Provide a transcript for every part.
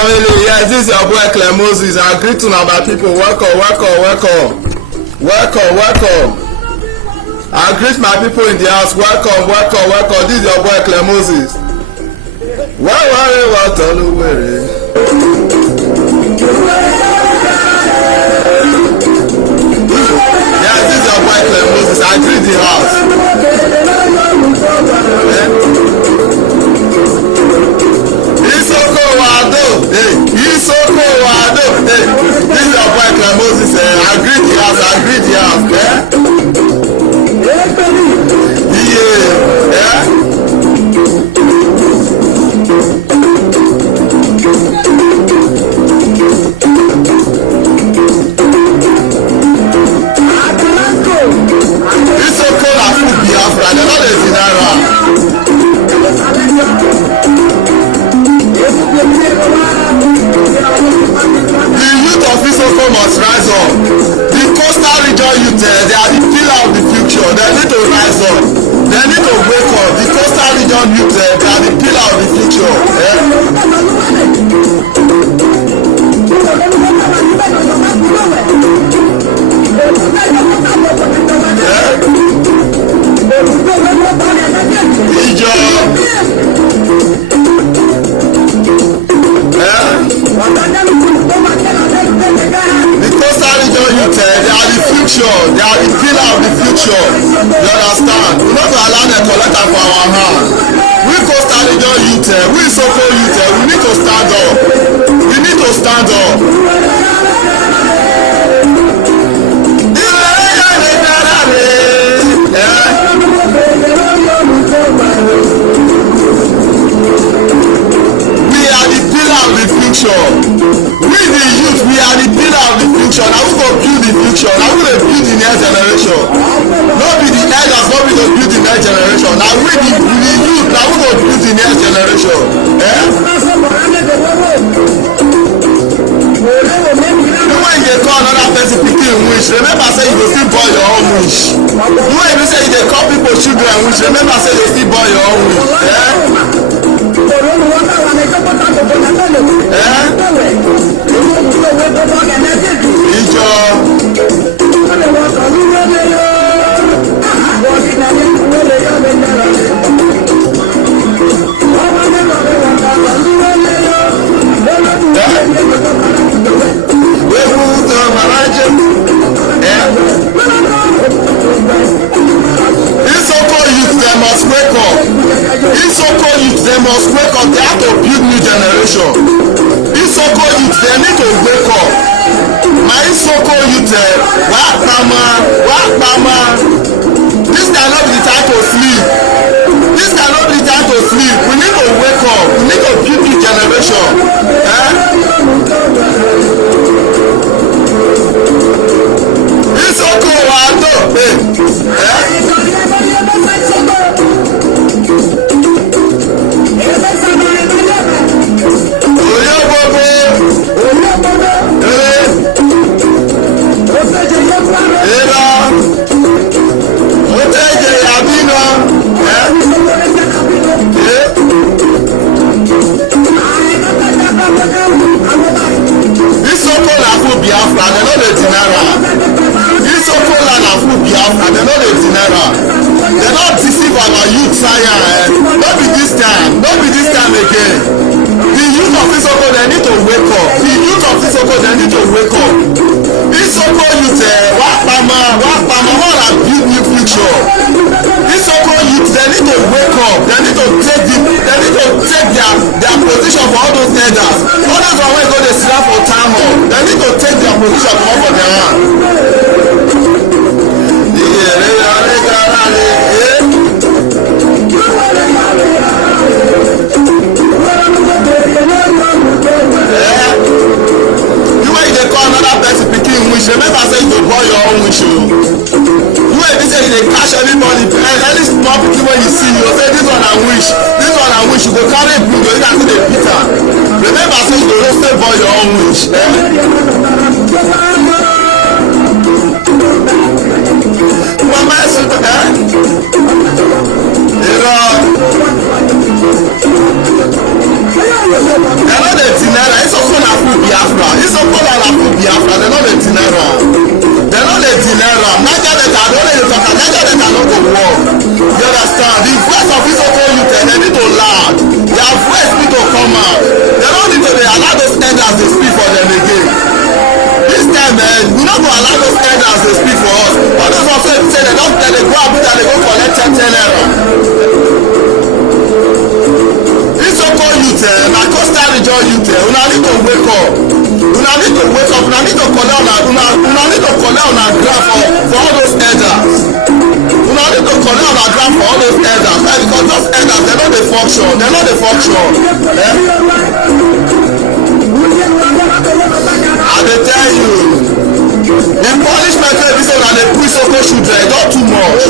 family, yes, this is your boy Clem Moses. I greet to my people. Welcome. I greet my people in the house. Welcome. This is your boy Clem Moses. Yes, this is your boy Clem Moses. I greet the house. Isoko Wado. This is your boy Clem Moses. I greet the house. Must rise up. The coastal region youth, they are the pillar of the future. They need to rise up. They need to wake up. The coastal region youth, they are the pillar of the future. They are the pillar of the future. You understand? We not allow them collect am for our hand. We coastal region youth, we Isoko youth, we need to stand up. We are the pillar of the future. We the youth, we are the pillar of the future. Now we go build the future. Now we go build the next generation. No be the elders, no be to build the next generation. Now we the youth, now we go build the next generation. When you dey call another person pikin wish, remember say you go still born your own wish. When you say you dey call people children wish, remember say you still born your own wish. They must wake up. They have to build new generation. Isoko youth, they need to wake up. My Isoko youth, Wakpama. This cannot be the time to sleep. We need to wake up. We need to build new generation. Isoko Wado. They not deceive our youth sire. Not be this time again. The youth of Isoko, they need to wake up. Isoko youth, Wakpama, all are build new future. Isoko youth, they need to wake up. They need to take their position for all those elders. All those one wey go dey sit down for town hall, they need to take their position for their hand. Remember say you go born your own wish. You ain't say you dey catch everybody. Any small pikin wey you see, you go say this one I wish. You go carry broom, you go dey beat am. Remember say you go stay born your own wish. need to wake up. Una need to wake up. Una need to collect una grant for all those elders. Una need to collect una grant for all those elders. Right? Because those elders they no dey function. They no dey function. I dey tell you. The punishment wey be say una dey put Soko children e don too much.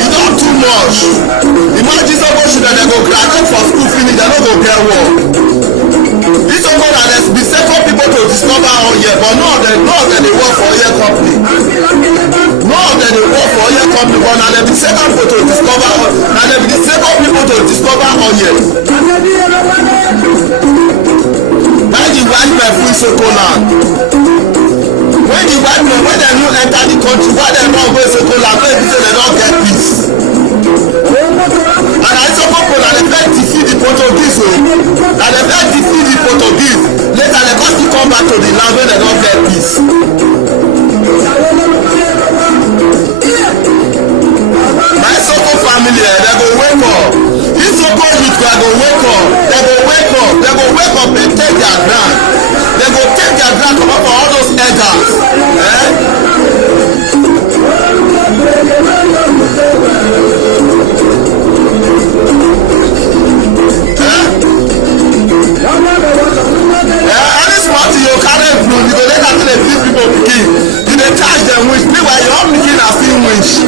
E don too much. Imagine Soko children dey go graduate for school finish dem no go get work. This Soko na dey be second people to discover oil but none of them dey work for oil company. None of them dey work for oil company but na dem be second people to discover oil. Na dem be the second people to discover oil. When the white men free Soko land. When the white men when dem no enter the country why dem run go Soko land wey be say dem don get peace. And na Soko people na dem first defeat the Portuguese o. Na dem first defeat the Portuguese. Later dem come still come back to the land wey dem don get peace. My Soko family dem go wake up. This Soko youth go wake up. Dem go wake up. Dem go wake up and take their ground. Dem go take their ground comot for all those elders. Any small thing you carry blue you go later still dey feed people pikin you dey charge dem winch meanwhile your own pikin na still winch.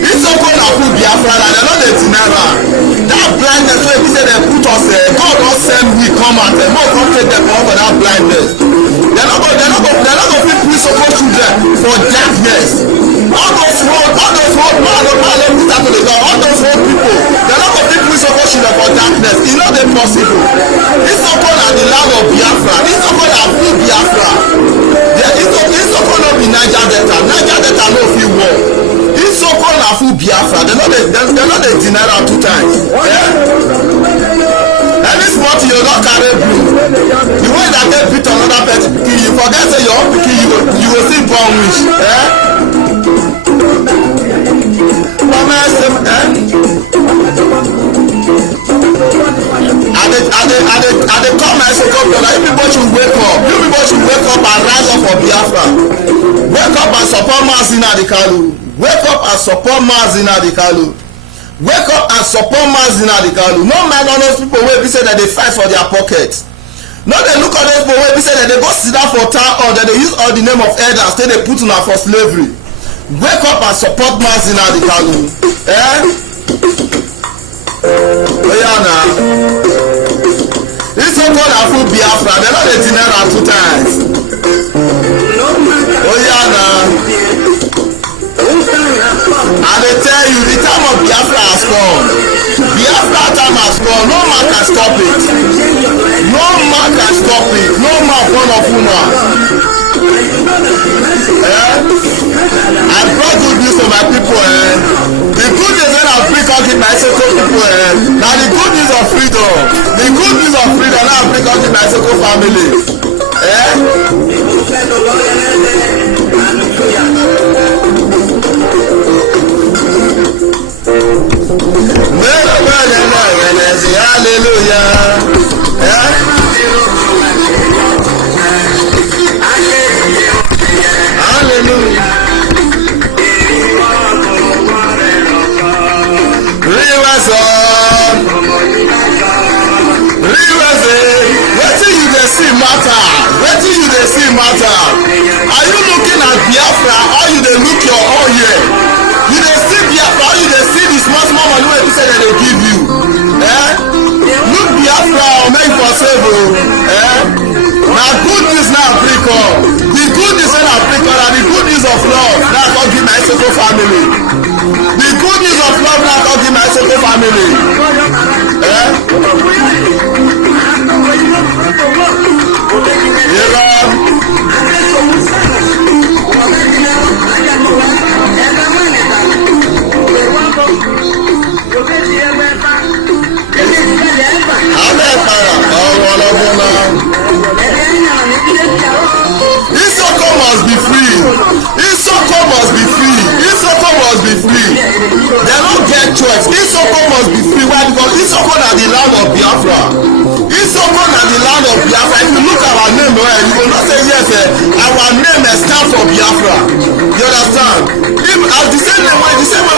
This Soko na full Biafra na dem no dey deny am. That blindness wey be say dem put us God don send we come out make we come take dem comot for that blindness. Dem no go fit put Soko children for darkness. All those old man start to dey go all those old people dem no go fit put Soko children for darkness. E no dey possible. This Soko na the land of Biafra. This Soko na full Biafra. This Soko no be Niger Delta. Niger Delta no fit work. This Soko na full Biafra. Dem no dey deny am two times. Any small thing you don carry blue. The way that dey beat another person pikin you forget say your own pikin you go still born wish. I dey call my Soko brother. You people should wake up. You people should wake up and rise up for Biafra. Wake up and support Mazi Nnamdi Kanu. Wake up and support Mazi Nnamdi Kanu. Wake up and support Mazi Nnamdi Kanu. No mind all those people wey be say that they fight for their pocket. No dey look at those people wey be say that they go sit down for town hall that they use all the name of elders say they put una for slavery. Wake up and support Mazi Nnamdi Kanu. Oya na. This Soko na full Biafra. They no dey deny am two times. Oya na. I dey tell you the time of Biafra has come. Biafra time has come. No man can stop it. No man can stop it. No man one of una. I brought good news to my people. The good news when I bring out in my Soko people. Now the good news of freedom. The good news of freedom now I bring out in my Soko family. Hallelujah. Hallelujah. Rivers of wetin you dey see matter. Wetin you dey see matter. Are you looking at Biafra or you dey look your own here? You dey see Biafra or you dey see the small money wey be say dem dey give you? Look Biafra or make for save o. Na good news na Africa. The good news in Africa na the good news of love na I come give my Soko family. The good news of love na I come give my Soko family. This Soko must be free. This Soko must be free. This Soko must be free. They don't Isoko na the land of Biafra. Isoko na the land of Biafra. If you look at our name well, you will not say yes, our name stand for Biafra. You understand? If as the same way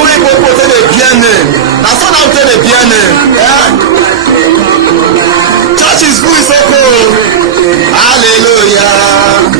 wey people say dey bear name, na so now say dey bear name. Church is full Isoko. Hallelujah.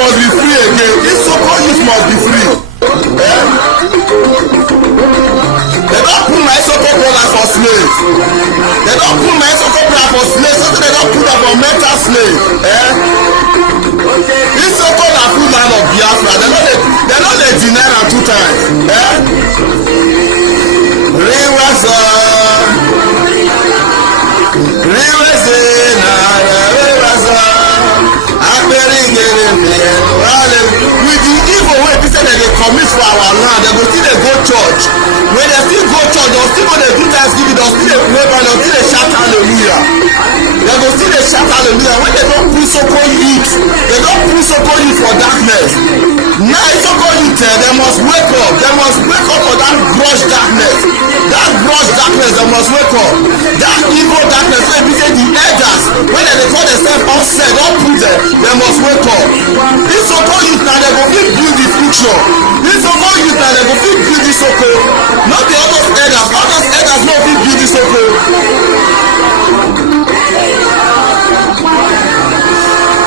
Must be free again. Isoko youth must be free. They don't put my Isoko brothers for slaves. They don't put my Isoko brothers for slaves. So they don't put them for mental slave. Isoko na full land of Biafra. They don't let deny am 2 times. With the evil way people dey commit for our land, they go still dey go church. When they still go church, they still go dey do thanksgiving, they still dey pray, they still dey shout hallelujah. They go still dey shout hallelujah. When they don put Isoko youth, they don put Isoko youth for darkness. Now Isoko youth, they must wake up. They must wake up for that gross darkness. That gross darkness, they must wake up. That evil darkness wey be say the elders, when they call themselves upset, don put them, they must wake up. Isoko youth na they go fit build the future. Isoko youth na they go fit build Isoko. Not the other elders. Other elders no fit build Isoko.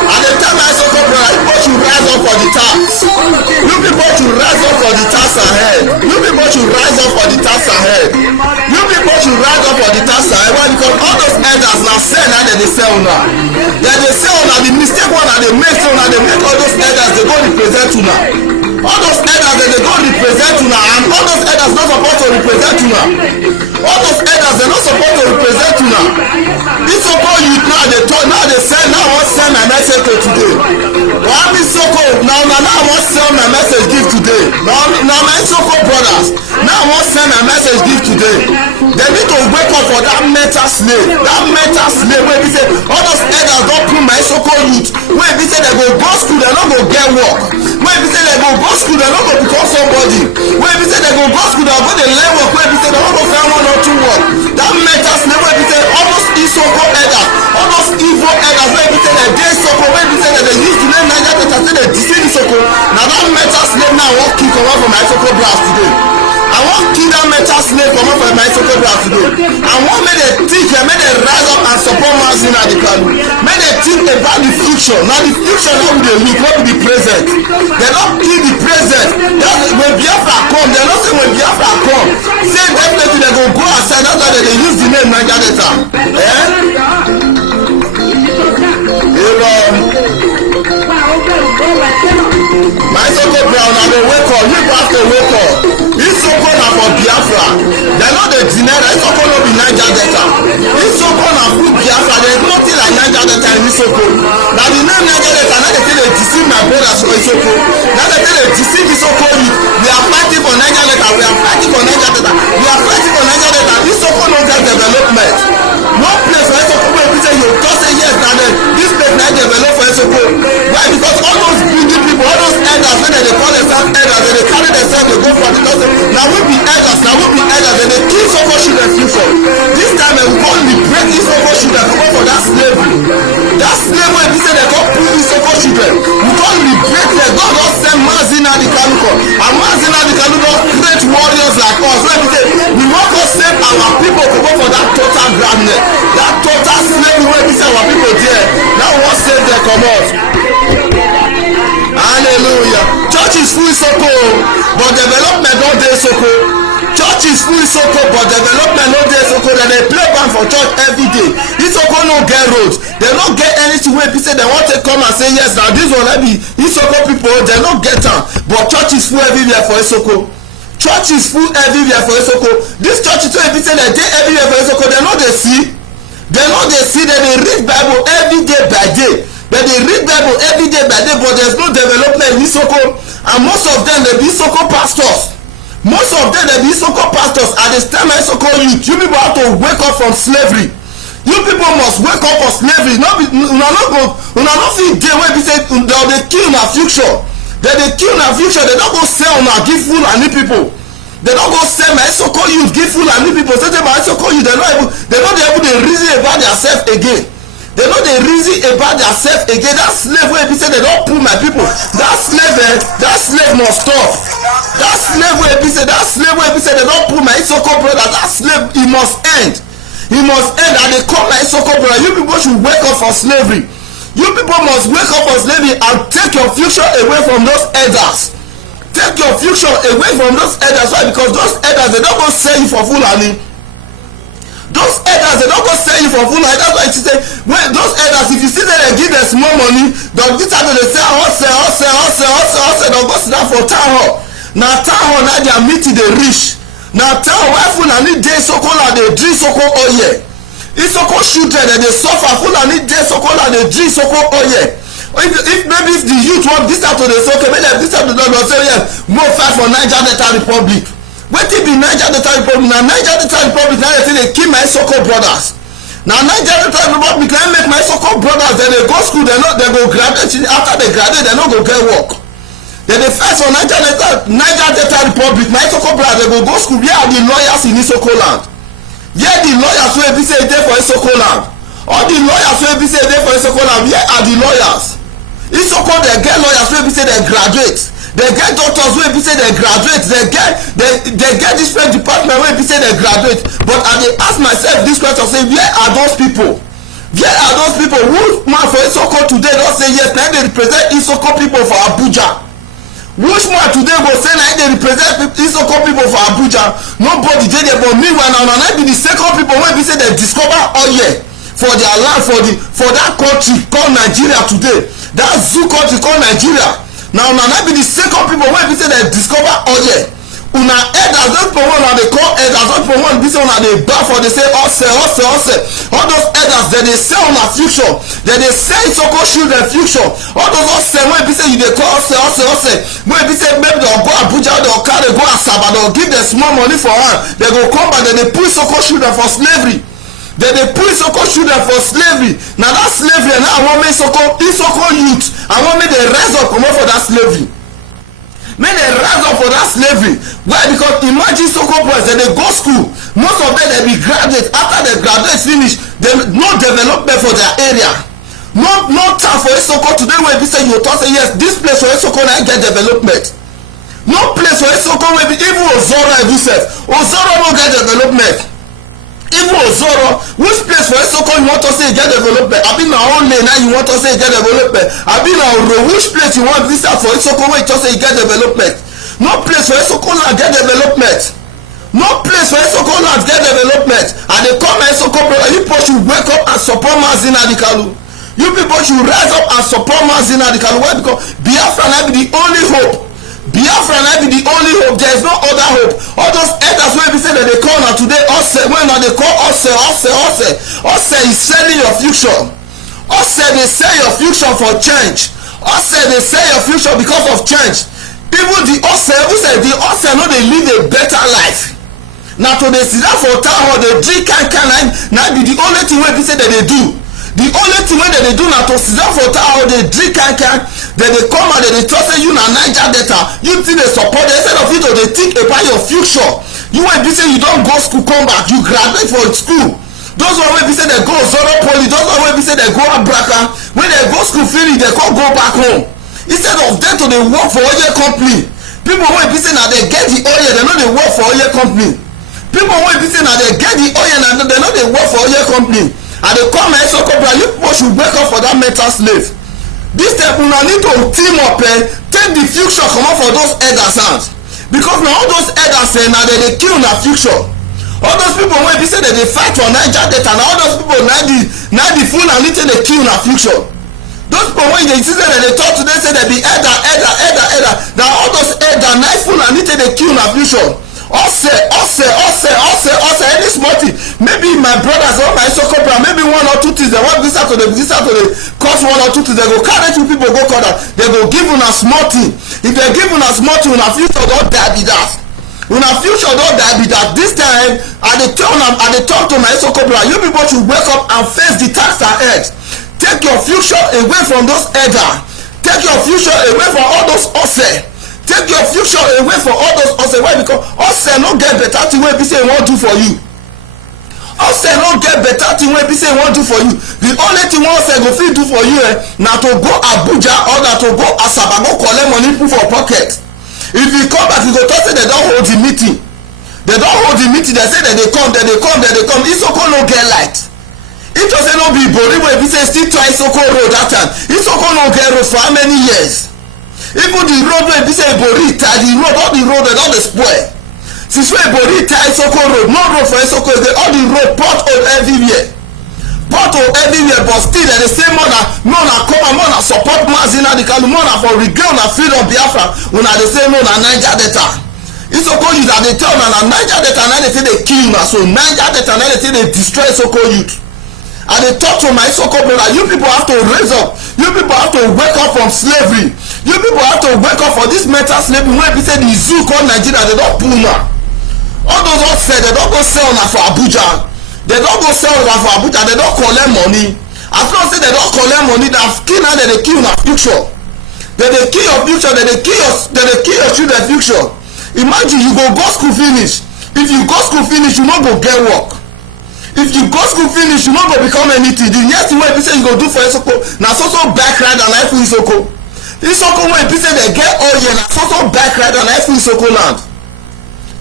At the time I Isoko brother, you people should rise up for the task. You people should rise up for the task ahead. You people should rise up for the task ahead. You people should rise up for the task ahead. Why? Because all those elders now sell now they sell now. They sell now the mistake one that they make so now they make all those elders they go represent you now. All those elders they go represent you now, and all those elders not supposed to represent you now. All those elders they not supposed to represent you now. Isoko youth now they talk now they send now I want send my message to today. Why Isoko now I want send my message give today. Now my Isoko brothers now I want send my message give today. They need to wake up for that mental slave. That mental slave wey be say all those elders don put my Isoko youth wey be say they go school they no go get work. Wey be say they go school they no go become somebody. Wey be say they go school they go dey learn work. Wey be say they no go find 1 or 2 work. That mental slave wey be say all those Isoko elders, all those evil elders wey be say they dey Isoko, wey be say they dey use the name Niger Delta say they deceive Isoko. Na that mental slave now I wan kill comot from my Isoko brass today. I wan kill that mental slave comot from my Isoko brass today. I wan make they think, make they rise up and support Mazi Nnamdi Kanu. Make they think about the future. Now the future no be the look, no be the present. They don kill the present. When Biafra come, they no say when Biafra come, say definitely they go go outside. That's why they use the name Niger Delta. My Isoko brown na dey wake up. You have to wake up. Isoko na for Biafra. They no dey deny that Isoko no be Niger Delta. Isoko na full Biafra. There is nothing like Niger Delta in Isoko. Na the name Niger Delta na dey say dey deceive my brothers for Isoko. Na dey say dey deceive Isoko youth. We are fighting for Niger Delta. We are fighting for Niger Delta. We are fighting for Niger Delta. Isoko no get development. No place for Isoko wey be say you talk say yes na this place na develop for Isoko. Why? Because all those greedy people, all those elders wey dem dey call themselves elders, dem dey carry themselves dey go for the talk say na we be elders, na we be elders. Dem dey kill Isoko children future. This time we go liberate Isoko children comot for that slavery. That slave wey be say dem come pull Isoko children. We go liberate them. God don send Mazi Nnamdi Kanu come, and Mazi Nnamdi Kanu don create warriors like us wey be say we wan go save our people comot for that total groundness, that total slavery wey be say our people there. Now we wan save them comot. Hallelujah. Church is full Isoko, but development don dey Isoko. Church is is full Isoko but development no dey Isoko. Dem dey play band for church every day. Isoko no get road, dem no get anything wey be say dem wan take come and say yes na this one be Isoko people, dem no get am. But church is full everywhere for Isoko. Church is full everywhere for Isoko. This church wey be say dem dey everywhere for Isoko, dem no dey see. Dem no dey see. Dem dey read Bible every day by day. Dem dey read Bible every day by day, but there's no development in Isoko. And most of them dey be Isoko pastors. Most of them dey be Isoko pastors. At this time Isoko youth, you people have to wake up from slavery. You people must wake up from slavery. No be una no fit dey wey be say dem dey kill una future. Dem dey kill una future. Dem don go sell una give Fulani people. Dem don go sell my Isoko youth give Fulani people. Say my Isoko youth dem no dey able dey reason about theirself again. They no dey reason about theirself again. That slave wey be say they don pull my people, that slave must stop. That slave wey be say they don pull my Isoko brother, that slave e must end. E must end. And they call my Isoko brother, you people should wake up from slavery. You people must wake up from slavery and take your future away from those elders. Take your future away from those elders. Why? Because those elders they don go sell you for Fulani. Those elders they don go sell you for Fulani. That's why you say when those elders, if you see that they give them small money, this time they say hustle, dem go sit down for town hall. Na town hall na their meeting dey reach. Na town where Fulani dey Isoko land dey drink Isoko oil. Isoko children dem dey suffer. Fulani dey Isoko land dey drink Isoko oil. If maybe the youth want this time to dey say okay, make dem this time to don say yes, go fight for Niger Delta Republic. Wetin be Niger Delta Republic? Na Niger Delta Republic na dey kill my Isoko brothers. Na Niger Delta Republic na make my Isoko brothers dem dey go school, dem go graduate. After they graduate dem no go get work. Dem dey fight for Niger Delta Republic. My Isoko brothers dem go school. Where are the lawyers in Isoko land? Where the lawyers wey be say dey for Isoko land? All the lawyers wey be say dey for Isoko land, where are the lawyers? Isoko dem get lawyers wey be say dem graduate. They get doctors wey be say they graduate. They get different department wey be say they graduate. But I dey ask myself this question, say where are those people? Where are those people? Who man for Isoko today don say yes na dey represent Isoko people for Abuja? Which man today go say na dey represent Isoko people for Abuja? Nobody dey there. But meanwhile na be the second people wey be say they discover oil for their land for that country called Nigeria today. That zoo country called Nigeria. Now una na be the second people wey be say dem discover oil. Una elders those people wey una dey call elders, those people wey be say una dey bar for dey say hustle. All those elders dem dey sell una future. Dem dey sell Isoko children future. All those hustle wey be say you dey call hustle. Wey be say maybe dem go Abuja, dem carry go Asaba, dem give them small money for hand. Dem go come back, dem dey put Isoko children for slavery. They put Isoko children for slavery. Now that slavery now I want make Isoko youth, I want make they rise up comot for that slavery. Make they rise up for that slavery. Why? Because imagine Isoko boys they go school. Most of them they be graduate. After they graduate finish, they no development for their area. No time for Isoko today where be say you talk say yes, this place for Isoko na get development. No place for Isoko wey be even Ozoro himself. Ozoro no get development. Even Ozoro, which place for Isoko you want to say get development? Abi na only now you want to say get development? Abi na Oro, which place you want this for Isoko wey you just say get development? No place for Isoko land get development. No place for Isoko land get development. And they come Isoko brother, you people should wake up and support Mazi Nnamdi Kanu. You people should rise up and support Mazi Nnamdi Kanu. Why? Because Biafra na be the only hope. Biafra na be the only hope. There is no other hope. All those elders wey be say that they call now today Ose, when now they call Ose is selling your future. Ose they sell your future for change. Ose they sell your future because of change. Even the Ose who say the Ose no dey live a better life. Now to dey sit down for town hall dey drink can na be the only thing wey be say that they do. The only thing wey dem dey do na to sit down for town hall dey drink can dem dey come out dem dey talk say you na Niger Delta, you think dey support them instead of you to dey think about your future. You wey be say you don go school come back, you graduate for school. Those one wey be say dem go Ozoro Poly, those one wey be say dem go Abraka, when dem go school finish dem come go back home. Instead of them to dey work for oil company. People wey be say na dem get the oil, dem no dey work for oil company. People wey be say na dem get the oil and dem no dey work for oil company. And they come my Isoko brother, you people should wake up for that mental slave. This time una need to team up, take the future comot for those elders hands. because na all those elders na dem dey kill na future. All those people wey be say dem dey fight for Niger Delta na all those people na the Fulani take dey kill na future. Those people wey dey see say dem dey talk today say dem be elder na all those elder na Fulani take dey kill na future. Ose any small thing, maybe my brothers or my so-called brother, maybe one or two things they want visa to the cause one or two things, they go carry two people go call that, they go give una small thing. If they give una small thing, una future don die be that. Una future don die be that. This time I dey talk to my so-called brother, you people should wake up and face the task ahead. Take your future away from those elders. Take your future away from all those ose. Take your future away from all those ose. Why? Because ose no get better thing wey be say e wan do for you. Ose no get better thing wey be say e wan do for you. The only thing ose go fit do for you na to go Abuja or na to go Asaba go collect money put for pocket. If you come back you go talk say dem don hold the meeting. Dem don hold the meeting. Dem say dem dey come. Isoko no get light. It was no be Ibori wey be say still try Isoko road that time. Isoko no get road for how many years? Even the road wey be say Ibori tie the road, all the road dem don dey spoil. Since wey Ibori tie Isoko road, no road for Isoko again. All the road pothole everywhere, but still dem dey say more na come and more na support Mazi Nnamdi Kanu, more na for regain na freedom Biafra. Una dey say no na Niger Delta. Isoko youth I dey tell una na Niger Delta na dey say dey kill una, so Niger Delta na dey say dey destroy Isoko youth. I dey talk to my Isoko brother, you people have to raise up. You people have to wake up from slavery. You people have to wake up for this mental slavery wey be say the zoo called Nigeria they don pull una. All those ones say they don go sell una for Abuja. They don go sell una for Abuja. They don collect money. As long say they don collect money, na kill na dem dey kill una future. Dem dey kill your future. Dem dey kill your children future. Imagine you go school finish. If you go school finish, you no go get work. If you go school finish, you no go become anything. The next thing wey be say you go do for Isoko na so bike ride and for Isoko. Isoko wey be say dey get oil na so bike ride and for Isoko land.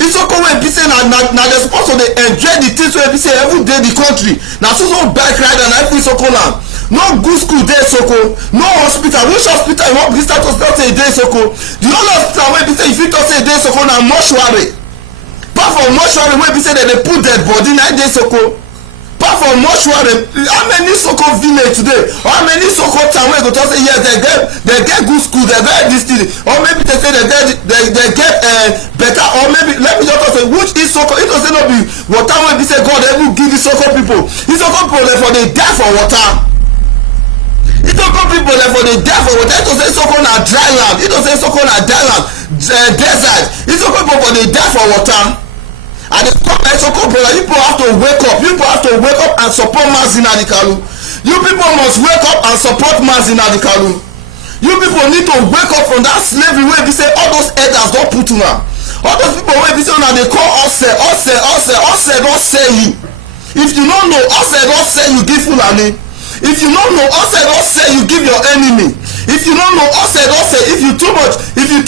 Isoko wey be say na dey suppose to dey enjoy the things wey be say every day the country na so bike ride and for Isoko land. No good school dey Isoko, no hospital. Which hospital you wan visit to talk say e dey Isoko? The only hospital wey be say you fit talk say e dey Isoko na mortuary. Apart from mortuary wey be say dem dey put dead body na dey Isoko. Apart from mortuary, how many Isoko village today, or how many Isoko town wey go talk say yes they get good school, they get this thing, or maybe they say they get better, or maybe let me just talk say which Isoko, it don't say no be water wey be say God even give Isoko people. Isoko people dey for dey die for water. Isoko people dey for dey die for water. It don't say Isoko na dry land. It don't say Isoko na dry land, desert. Isoko people for dey die for water. And the come Isoko brother, you people have to wake up. You people have to wake up and support Mazi Nnamdi Kanu. You people must wake up and support Mazi Nnamdi Kanu. You people need to wake up from that slavery wey be say all those elders don put una. All those people wey be say una dey call ose don sell you. If you no know ose don sell you give Fulani. If you no know ose don sell you give your enemy. If you no know ose don sell, if you too much maybe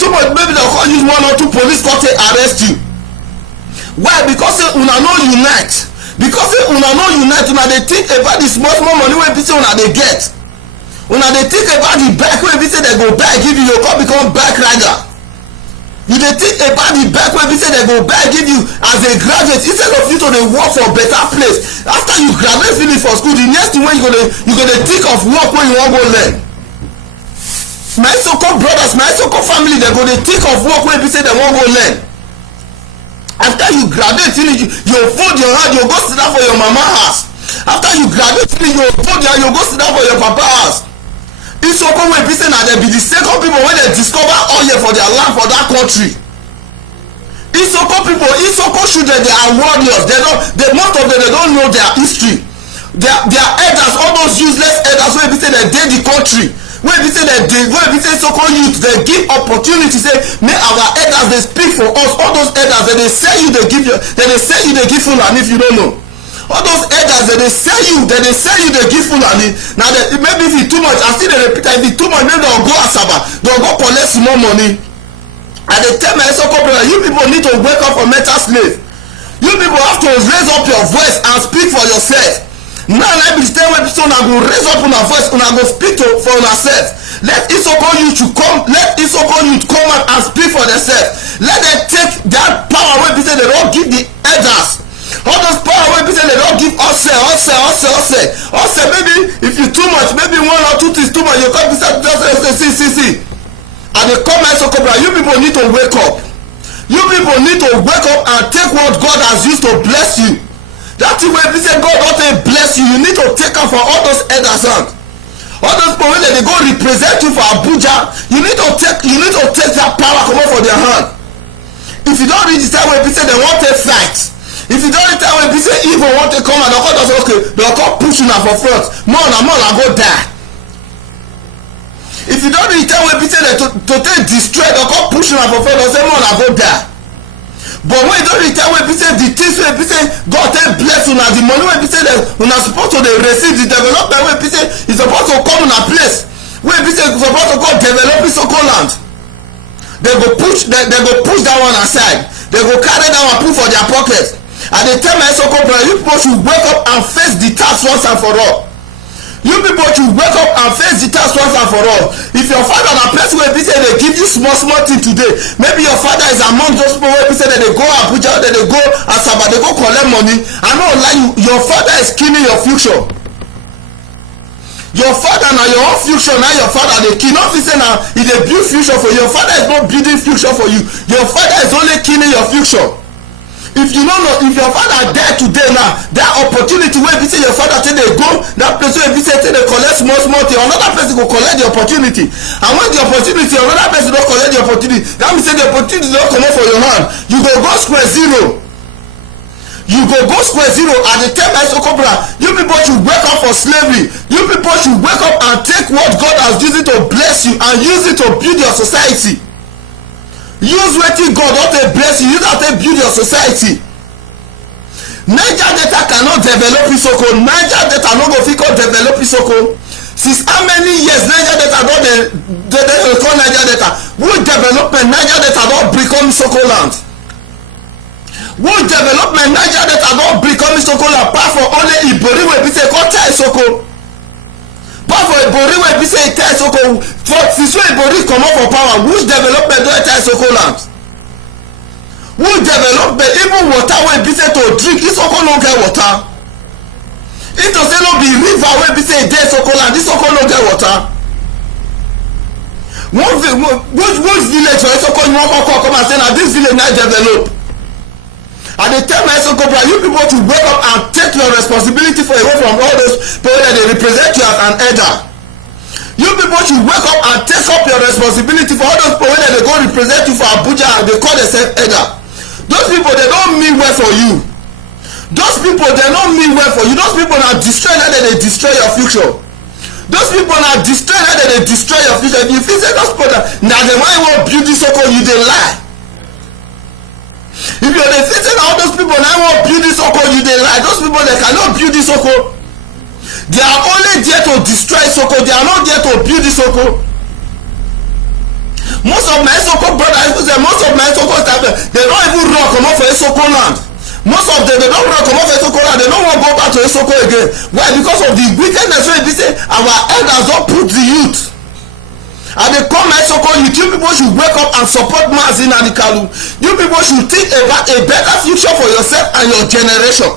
dem come use one or two police come take arrest you. Why? Because say una no unite. Because say una no unite, una dey think about the small money wey be say una dey get. Una dey think about the bike wey be say dem go buy give you, come become bike rider. You dey think about the bike wey be say dem go buy give you as a graduate instead of you to dey work for better place. After you graduate finish for school, the next thing wey you go dey think of work wey you wan go learn. My Isoko brothers, my Isoko family, dem go dey think of work wey be say dem wan go learn. After you graduate finish, you fold your hand, you go sit down for your mama house. After you graduate finish, you fold your hand, you go sit down for your papa house. Isoko wey be say na dem be the second people wey dey discover oil for their land for that country. Isoko people, Isoko children, they are warriors. Most of them they don't know their history. Their elders, all those useless elders wey be say they dey the country. Wey be say Isoko youth they give opportunity say make our elders they speak for us. All those elders they say you they give Fulani if you don't know. All those elders they say you they give Fulani. Now maybe if it too much, I still they repeat, if it too much maybe they'll go Asaba, they'll go collect small money. And they tell my Isoko brother, you people need to wake up from mental slave. You people have to raise up your voice and speak for yourself. Now let me tell you, so una go raise up una voice, una go speak for una self. Let Isoko youth come out and speak for themselves. Let them take maybe if you too much, maybe one or two things too much, you come beside just see. And they come and so you people need to wake up. You people need to wake up and take what God has used to bless you. That is why we say God don't bless you. You need to take up for all those elders and all those people that they go represent you for Abuja. You need to take that power come out for their hand. If you don't reach the time where people say they want to fight, if you don't reach the time where people say evil want to come and they'll say okay, they'll come push you now for front. More and go die. If you don't reach the time where people say they to take destroy, they'll come push you now for front. They'll say more and go die. But when you don't reach the time where people say the things where people say God take bless you now, the money where people say that you are supposed to receive, the development where people say is supposed to come in a place where people say supposed to go develop this Soko land. They go push that one aside. They go carry that one put for their pocket. And they tell my Soko brother, you people should wake up and face the task once and for all. You people should wake up and face the task once and for all. If your father na person wey be say they give you small thing today, maybe your father is among those people wey be say that they go Abuja, that they go Asaba, they go collect money. I no lie, your father is killing your future. Your father na your own future, now your father dey kill. Not say now he dey build future for you. Your father is not building future for you. Your father is only killing your future. If you don't know, if your father there today now, that opportunity where you say your father say they go, that place where you say they collect small thing, another person go collect the opportunity. And when the opportunity, another person don't collect the opportunity, that means say the opportunity don't come out for your hand. You go square zero. You go square zero. At the time I so cobra, you people should wake up for slavery. You people should wake up and take what God has used it to bless you and use it to build your society. Use wetin God don take bless you. Use that take build your society. Niger Delta cannot develop Isoko. Niger Delta no go fit come develop Isoko. Since how many years Niger Delta don dey call Niger Delta? Which development Niger Delta don become Isoko land? Which development Niger Delta don become Isoko land? Apart from only Ibori wey be say come tie Isoko. Apart from Ibori wey be say tie Isoko. For since wey Ibori comot for power, which development don enter Isoko land? Which development, even water wey be say to drink, Isoko no get water. If to say no be river wey be say e dey Isoko land, Isoko no get water. Which village for Isoko you wan come and say na this village na develop? And they tell my Isoko bro, you people to wake up and take your responsibility for away from all those people that they represent you as an elder. You people should wake up and take up your responsibility for all those people that they go represent you for Abuja and they call themselves elder. Those people they don't mean well for you. Those people they don't mean well for you. Those people are destroying that they destroy your future. Those people are destroying that they destroy your future. If you feel say those people now they want to build this Soko, you they lie. If you're the fitting all those people now want build this Soko, you they lie. Those people they cannot build this Soko. They are only there to destroy Soko. They are not there to build this Soko. Most of my Soko brothers, most of my Soko staff, they don't even run come off for Soko land. Most of them they don't run come off for Soko land. They don't want to go back to Soko again. Why? Because of the wickedness wey be say our elders don't put the youth. And they come my Soko youth. You people should wake up and support Mazi Nnamdi Kanu. You people should think about a better future for yourself and your generation.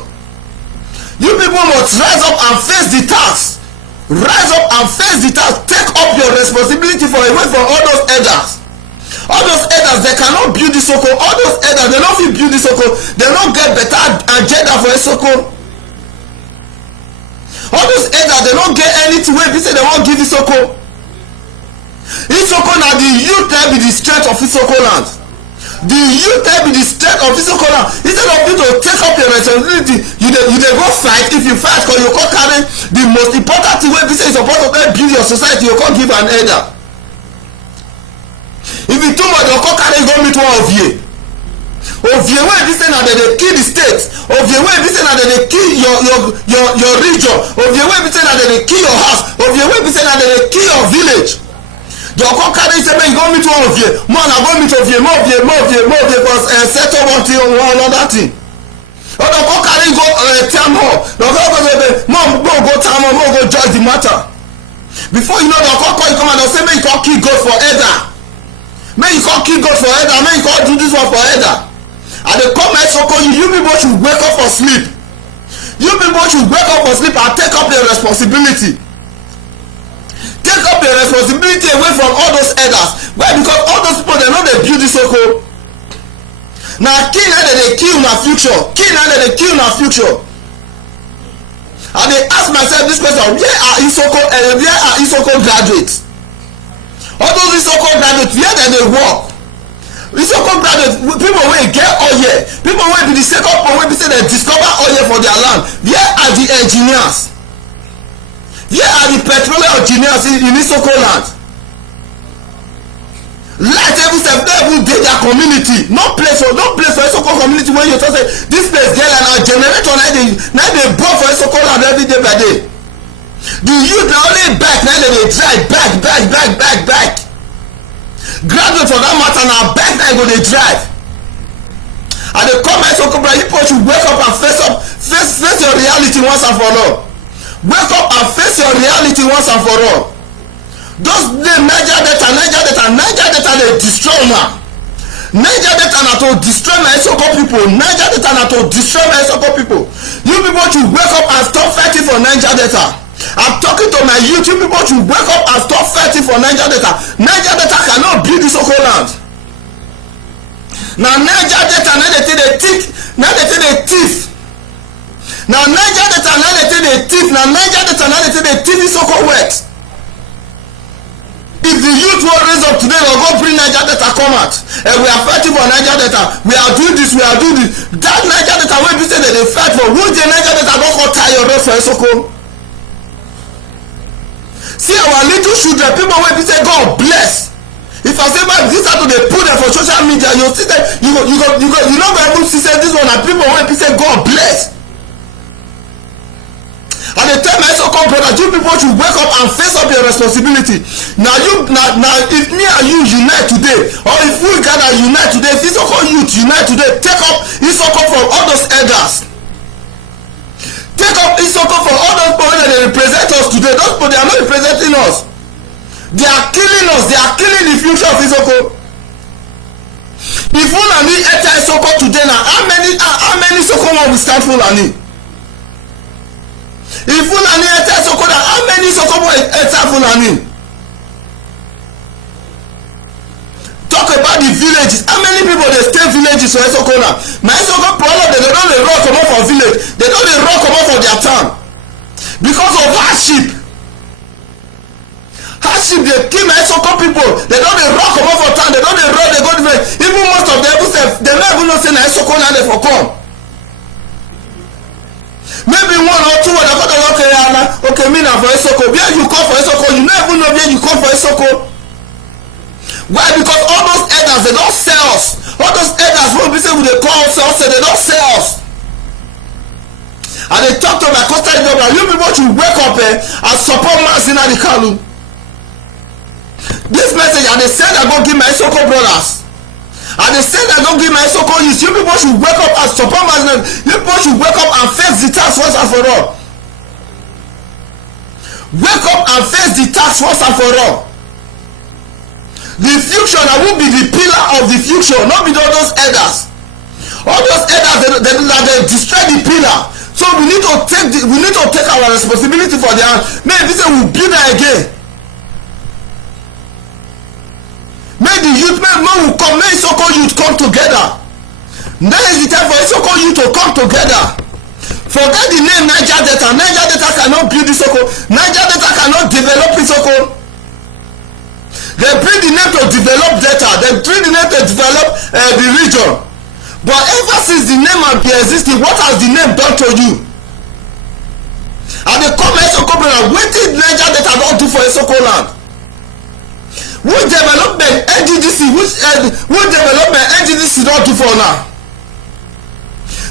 You people must rise up and face the task. Rise up and face the task. Take up your responsibility for away from all those elders. All those elders they cannot build this Soko. All those elders they don't fit build this Soko. They don't get better agenda for a Soko. All those elders they don't get anything wey be say they won't give this Soko. Isoko na the youth that be the strength of Isoko land. The youth that be the strength of Isoko land. Instead of you to take up your responsibility, you dey go fight. If you fight, cause you can't carry the most important thing wey be say you suppose to build your society. You can't give an elder. If you too much, you can't carry go meet one of you. Ovie wey be say na dey kill the state. Ovie wey be say na dey kill your region. Ovie wey be say na dey kill your house. Ovie wey be say na dey kill your village. You come carry say make you go meet one of you. Man, I go meet of you, more for settle one thing or one another thing. Or don't come carry go town hall. Don't go say mom go town hall, go judge the matter. Before you know, don't come call you come and say make you come kill God for elder. Make you come kill God for elder. Make you come do this one for elder. And they come and Soko you people should wake up for sleep. You people should wake up for sleep and take up your responsibility. Take up your responsibility away from all those elders. Why? Because all those people, they know they build this so-called. Now kill na dey kill na future, kill na dey kill na future. I dey ask myself this question: where are Isoko graduates? All those Isoko graduates, where dem dey work? Isoko graduates, people wey get oil, people wey be the second people wey be say dem discover oil for their land. Where are the engineers? Where are the petroleum engineers in Isoko land? Light even sef no even dey their community. No place for Isoko community when you talk say this place get like na generator na dey burn for Isoko land every day by day. The youth na only bike na dem dey drive, bike. Graduate for that matter na bike na go dey drive. And dey come Isoko brother, you should wake up and face your reality once and for all. Wake up and face your reality once and for all. Those Niger Delta dey destroy now. Niger Delta na to destroy my Isoko people. Niger Delta na to destroy my Isoko people. You people should wake up and stop fighting for Niger Delta. I'm talking to my youth. You people should wake up and stop fighting for Niger Delta. Niger Delta cannot build Isoko land. Now Niger Delta na dey thief. Now Niger Delta na dey thief. Now Niger Delta na dey thief Isoko wet. If the youth will raise up today, they'll go bring Niger Delta come out. And we are fighting for Niger Delta. We are doing this. That Niger Delta wey be say they fight for, who the Niger Delta don come tie your road for Isoko? See our little children, people wey be say God bless. If I say my this to dey put them for social media, you see that you no go able to say this one na people wey be say God bless. And they tell my Isoko brother, you people should wake up and face up your responsibility. Now if me and you unite today, or if we gather unite today, if Isoko youth unite today, take up Isoko from all those elders. Take up Isoko from all those people that they represent us today. Those people, they are not representing us. They are killing us. They are killing the future of Isoko. If Fulani enter Isoko today now, how many Isoko one will stand Fulani? If Fulani enter Isoko now, how many Isoko one enter Fulani? Talk about the villages. How many people they stay villages for Isoko now? My Isoko problem, they don't dey run comot for village. They don't dey run comot for their town because of hardship. Hardship dey kill my Isoko people. They don't dey run comot for town. They don't dey run. They go different. Even most of them they no even know say na Isoko now dey for come. Maybe one or two of them okay me na for Isoko. Where you come for Isoko? You no even know where you come for Isoko. Why? Because all those elders, they don't sell us. All those elders wey be say we dey call ourselves, they don't sell us. And they talk to my coastal government, you people should wake up and support Mazi Nnamdi Kanu. This message, and they said I go give my Isoko brothers. And they said I go give my Isoko youth. You people should wake up and support Mazi Nnamdi. You people should wake up and face the tax once and for all. Wake up and face the tax once and for all. The future na who be the pillar of the future, not be all those elders. All those elders they destroy the pillar. So we need to take our responsibility for their hand. Maybe say we build that again. Make the youth, make Isoko youth come together. Now is the time for Isoko youth to come together. Forget the name Niger Delta. Niger Delta cannot build Isoko. Niger Delta cannot develop Isoko. They bring the name to develop data. They bring the name to develop the region. But ever since the name has been existing, what has the name done to you? And they come Isoko brother, what did Niger Delta not do for Isoko land? Which development NGDC not do for now?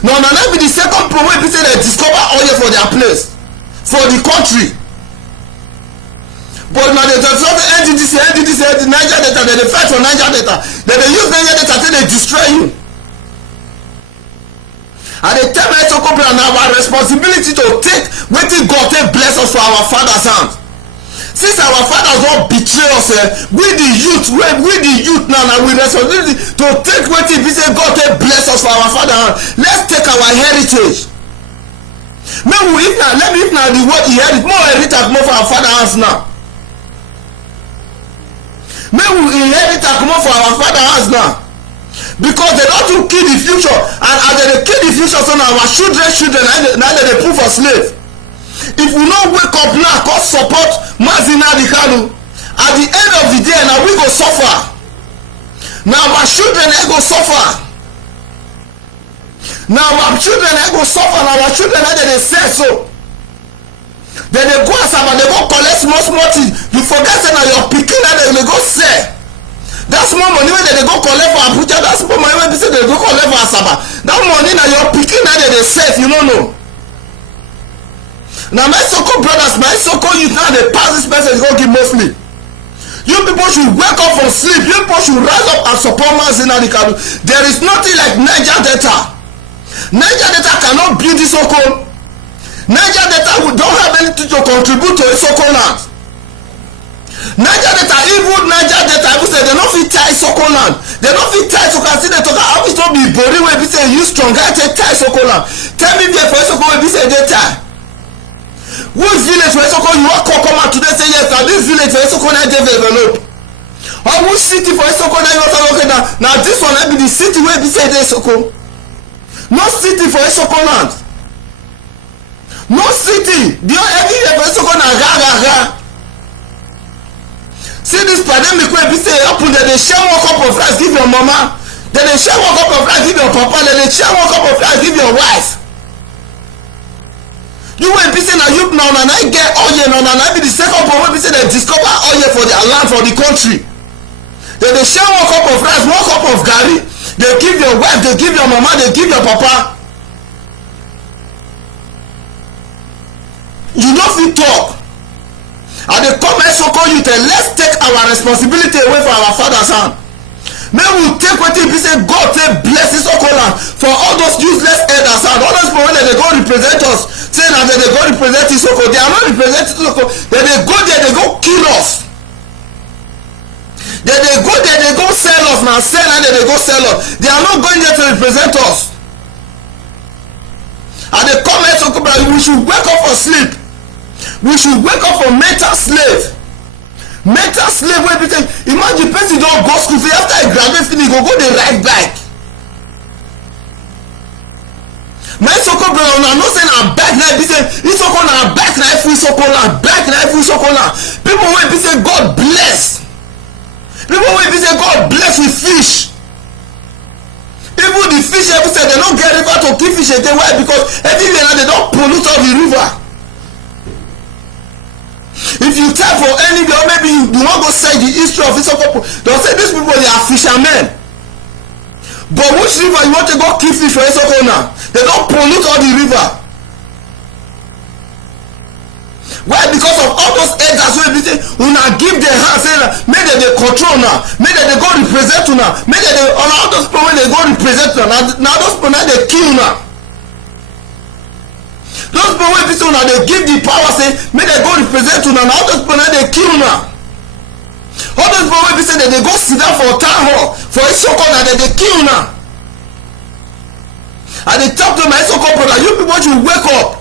Now let be the second problem wey be say they discover oil for their place, for the country. But now they talk NGDC, Niger Delta, they fight for Niger Delta. They use Niger Delta till they destroy you. And they tell me Isoko brother now our responsibility to take wetin God take bless us for our father's hand. Since our fathers don betray us, we the youth now we responsibility to take wetin be say God take bless us for our father hand. Let's take our heritage. Make we if na the word inherit, more inherit am for our father house now. Make we inherit am for our father house now, because they don too kill the future, and as they dey kill the future, so na our children na they dey put for slave. If we no wake up now come support Mazi Nnamdi Kanu, at the end of the day na we go suffer. Na our children go suffer. Na our children go suffer. Na our children dey say so. Then they go asaba, they go collect small things. You forget say na your pikin they go sell. That small money wey they go collect for Abuja, that small money wey be say they go collect for Asaba, that money na your pikin they sell, you no know. Na my so-called brothers, my so-called youth now dey pass this message go give mostly. You people should wake up from sleep. You people should rise up and support Mazi Nnamdi Kanu. There is nothing like Niger Delta. Niger Delta cannot build Isoko. Niger Delta don't have anything to contribute to Isoko land. Niger Delta, even Niger Delta, I say they don't fit tie Isoko land. They don't fit tie to consider to how it don't be boring when we say you strong guy take tie Isoko land. Tell me there for Isoko when we say they tie. Which village for Isoko you want come out today say yes, now this village for Isoko now dey develop. Or which city for Isoko now you want to okay now this one be the city where we say dey Isoko. No city for Isoko land. No city. The everywhere for Isoko na ga. See this pandemic wey be say happen, they share one cup of rice give your mama, then they share one cup of rice give your papa, then they share one cup of rice give your wife. You wey be say na you now na get oil na be the second one wey be say they discover oil for their land for the country. Then they share one cup of rice, one cup of garri, they give your wife, they give your mama, they give your papa. You no fit talk. And they come Isoko youth, let's take our responsibility away from our father's hand. May we take what it be say God take bless Isoko land for all those useless elders and all those people when they go represent us, saying that they go represent Isoko. They are not representing Isoko. Then they go there, they go kill us. Then they go there, they go sell us now, sell and then they go sell us. They are not going there to represent us. And they come Isoko, but we should wake up for sleep. We should wake up from mental slave. Mental slave wey be say imagine person don go school say after he graduate finish go dey ride bike. My Isoko brother una know say na bike na be say Isoko na bike na full Isoko land, bike na full Isoko land. People wey be say God bless. People wey be say God bless with fish. Even the fish wey be say they no get river to keep fish again. Why? Because everywhere now they don pollute all the river. If you tell for anywhere, maybe you want to say the history of Isoko, they'll say these people they are fishermen. But which river you want to go keep fish for Isoko now? They don't pollute all the river. Why? Because of all those elders who be say una give their hand say make they control now, make they go represent now, make they all those people when they go represent now those people now they kill now. Those people wey be say una dey give the power say make dem go represent una, na all those people na dey kill una. All those people wey be say dem dey go sit down for town hall for Isoko na dem dey kill una. I dey talk to my Isoko brother, you people should wake up.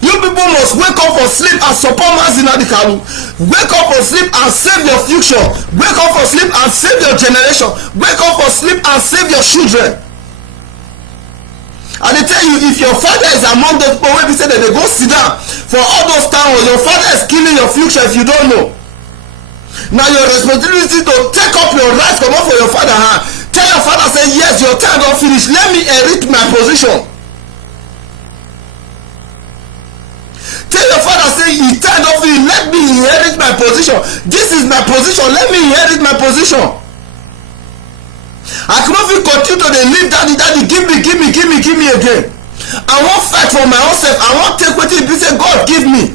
You people must wake up for sleep and support Mazi Nnamdi Kanu. Wake up for sleep and save your future. Wake up for sleep and save your generation. Wake up for sleep and save your children. And they tell you, if your father is among those people wey be say that they go sit down for all those towns, your father is killing your future if you don't know. Now your responsibility to take up your rights come up for your father hand. Tell your father say yes, your time don finish, let me inherit my position. Tell your father say his time don finish, let me inherit my position. This is my position, let me inherit my position. I cannot fit continue to dey live daddy give me again. I wan fight for my own self. I wan take wetin be say God give me.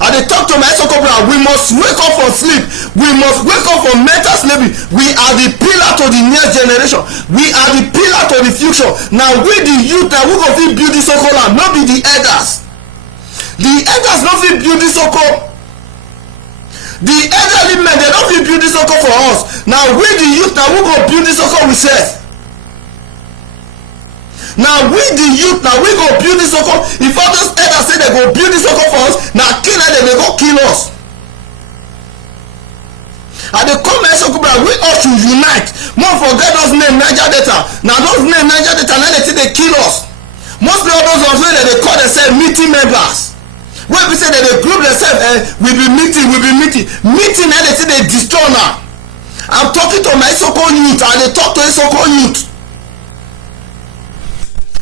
I dey talk to my Isoko brother, we must wake up from sleep. We must wake up from mental slavery. We are the pillar to the next generation. We are the pillar to the future. Now we the youth na who go fit build this Isoko land, no be the elders. The elders no fit build this Isoko. The elderly men, they don't fit build this Isoko for us. Now we the youth now who go build this Isoko we self. Now we the youth, now we go build this so-called, if others elders say they go build this so-called for us, now kill them, they go kill us. And the comment so we all should unite. More forget those name Niger Delta. Now those name Niger Delta, now they think they kill us. Mostly all those ones where they call themselves meeting members. When we say that they group themselves, we be meeting. Meeting, and they say they destroy now. I'm talking to my so-called youth, and they talk to a so-called youth.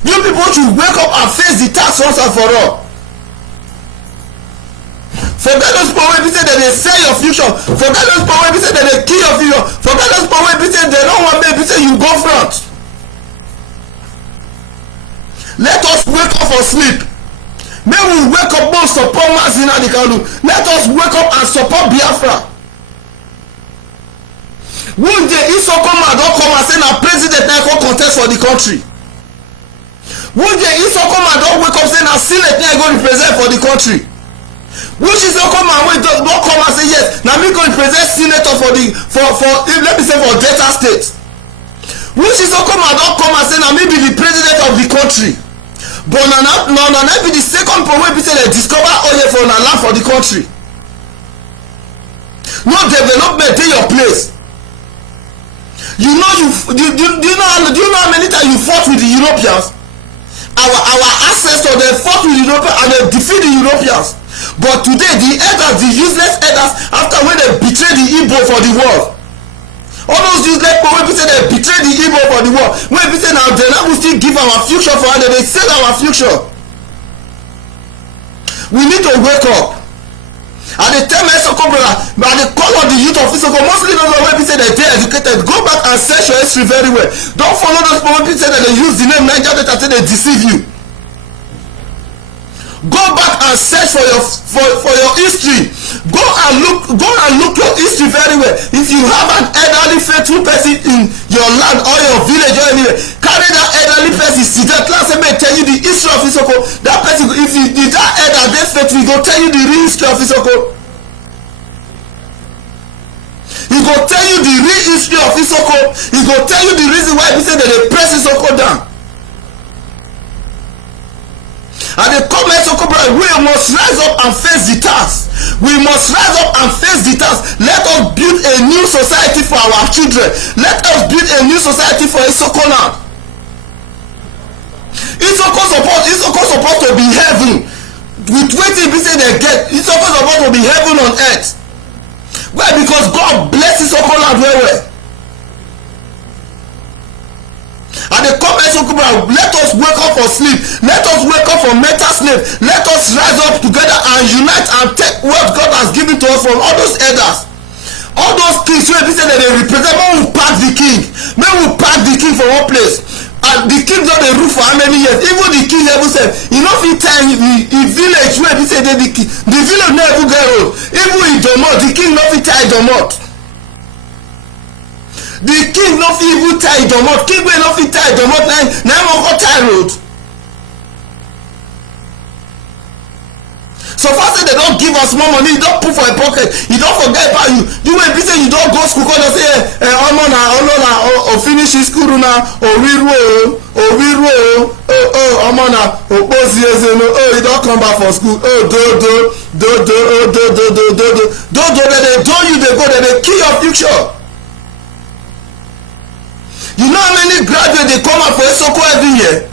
You people should wake up and face the task once and for all. Forget those people wey be say that they sell your future. Forget those people wey be say that they kill your future. Forget those people wey be say they don't want me be say you go front. Let us wake up for sleep. May we wake up and support Mazina Dikalu. Let us wake up and support Biafra. One day Isokoma don come and say na president na go contest for the country. One day Isokoma don wake up say na senate na go represent for the country. Which is Isokoma wey don come and say yes na me go represent senator for the for let me say for Delta State. Which is Isokoma don come and say na me be the president of the country. But na be the second person wey be say they discover oil for na land for the country. No development dey your place. Do you know how many times you fought with the Europeans? Our ancestors, they fought with the Europeans and they defeat the Europeans. But today the elders, the useless elders, after when they betray the Igbo for the world, all those useless people wey say they betray the Igbo for the world, wey be say now they never still give our future for us, they sell our future. We need to wake up. And they tell me Isoko brother, but they call on the youth of Isoko, mostly those wey be say they dey educated, go back and search your history very well. Don't follow those people wey be say that they use the name Niger Delta say they deceive you. Go back and search for your history. Go and look your history very well. If you have an elderly faithful person in your land or your village or anywhere, carry that elderly person, see that class and may tell you the history of Isoko. That person, if you did that elder dey faithful, he go tell you the real history of Isoko. He go tell you the real history of Isoko. He go tell you the reason why he say that they press Isoko down. And they come Isoko brother, we must rise up and face the task. We must rise up and face the task. Let us build a new society for our children. Let us build a new society for Isoko now. Isoko supposed to be heaven. With wetin be say they get, Isoko supposed to be heaven on earth. Why? Because God bless Isoko land well. And they come Isoko brother, let us wake up for sleep. Let us wake up from mental sleep. Let us rise up together and unite and take what God has given to us from all those elders. All those kings wey be say that they represent, may we pack the king. May we pack the king for one place. And the king don dey rule for how many years? Even the king even sef, e no fit tell the village wey be say dey the king. The village no even get road. Even e domot, the king no fit tie domot. The king no fit even tie domot. King wey no fit tie domot na him go tie road. So far say they don give us more money, you don put for a pocket, you don forget about you. You wey be say you don go school come don say omo na finish school na owiru omo na okpozi eze no you don come back for school do they do you dey go they kill your future. You know how many graduates dey come out for Isoko every year?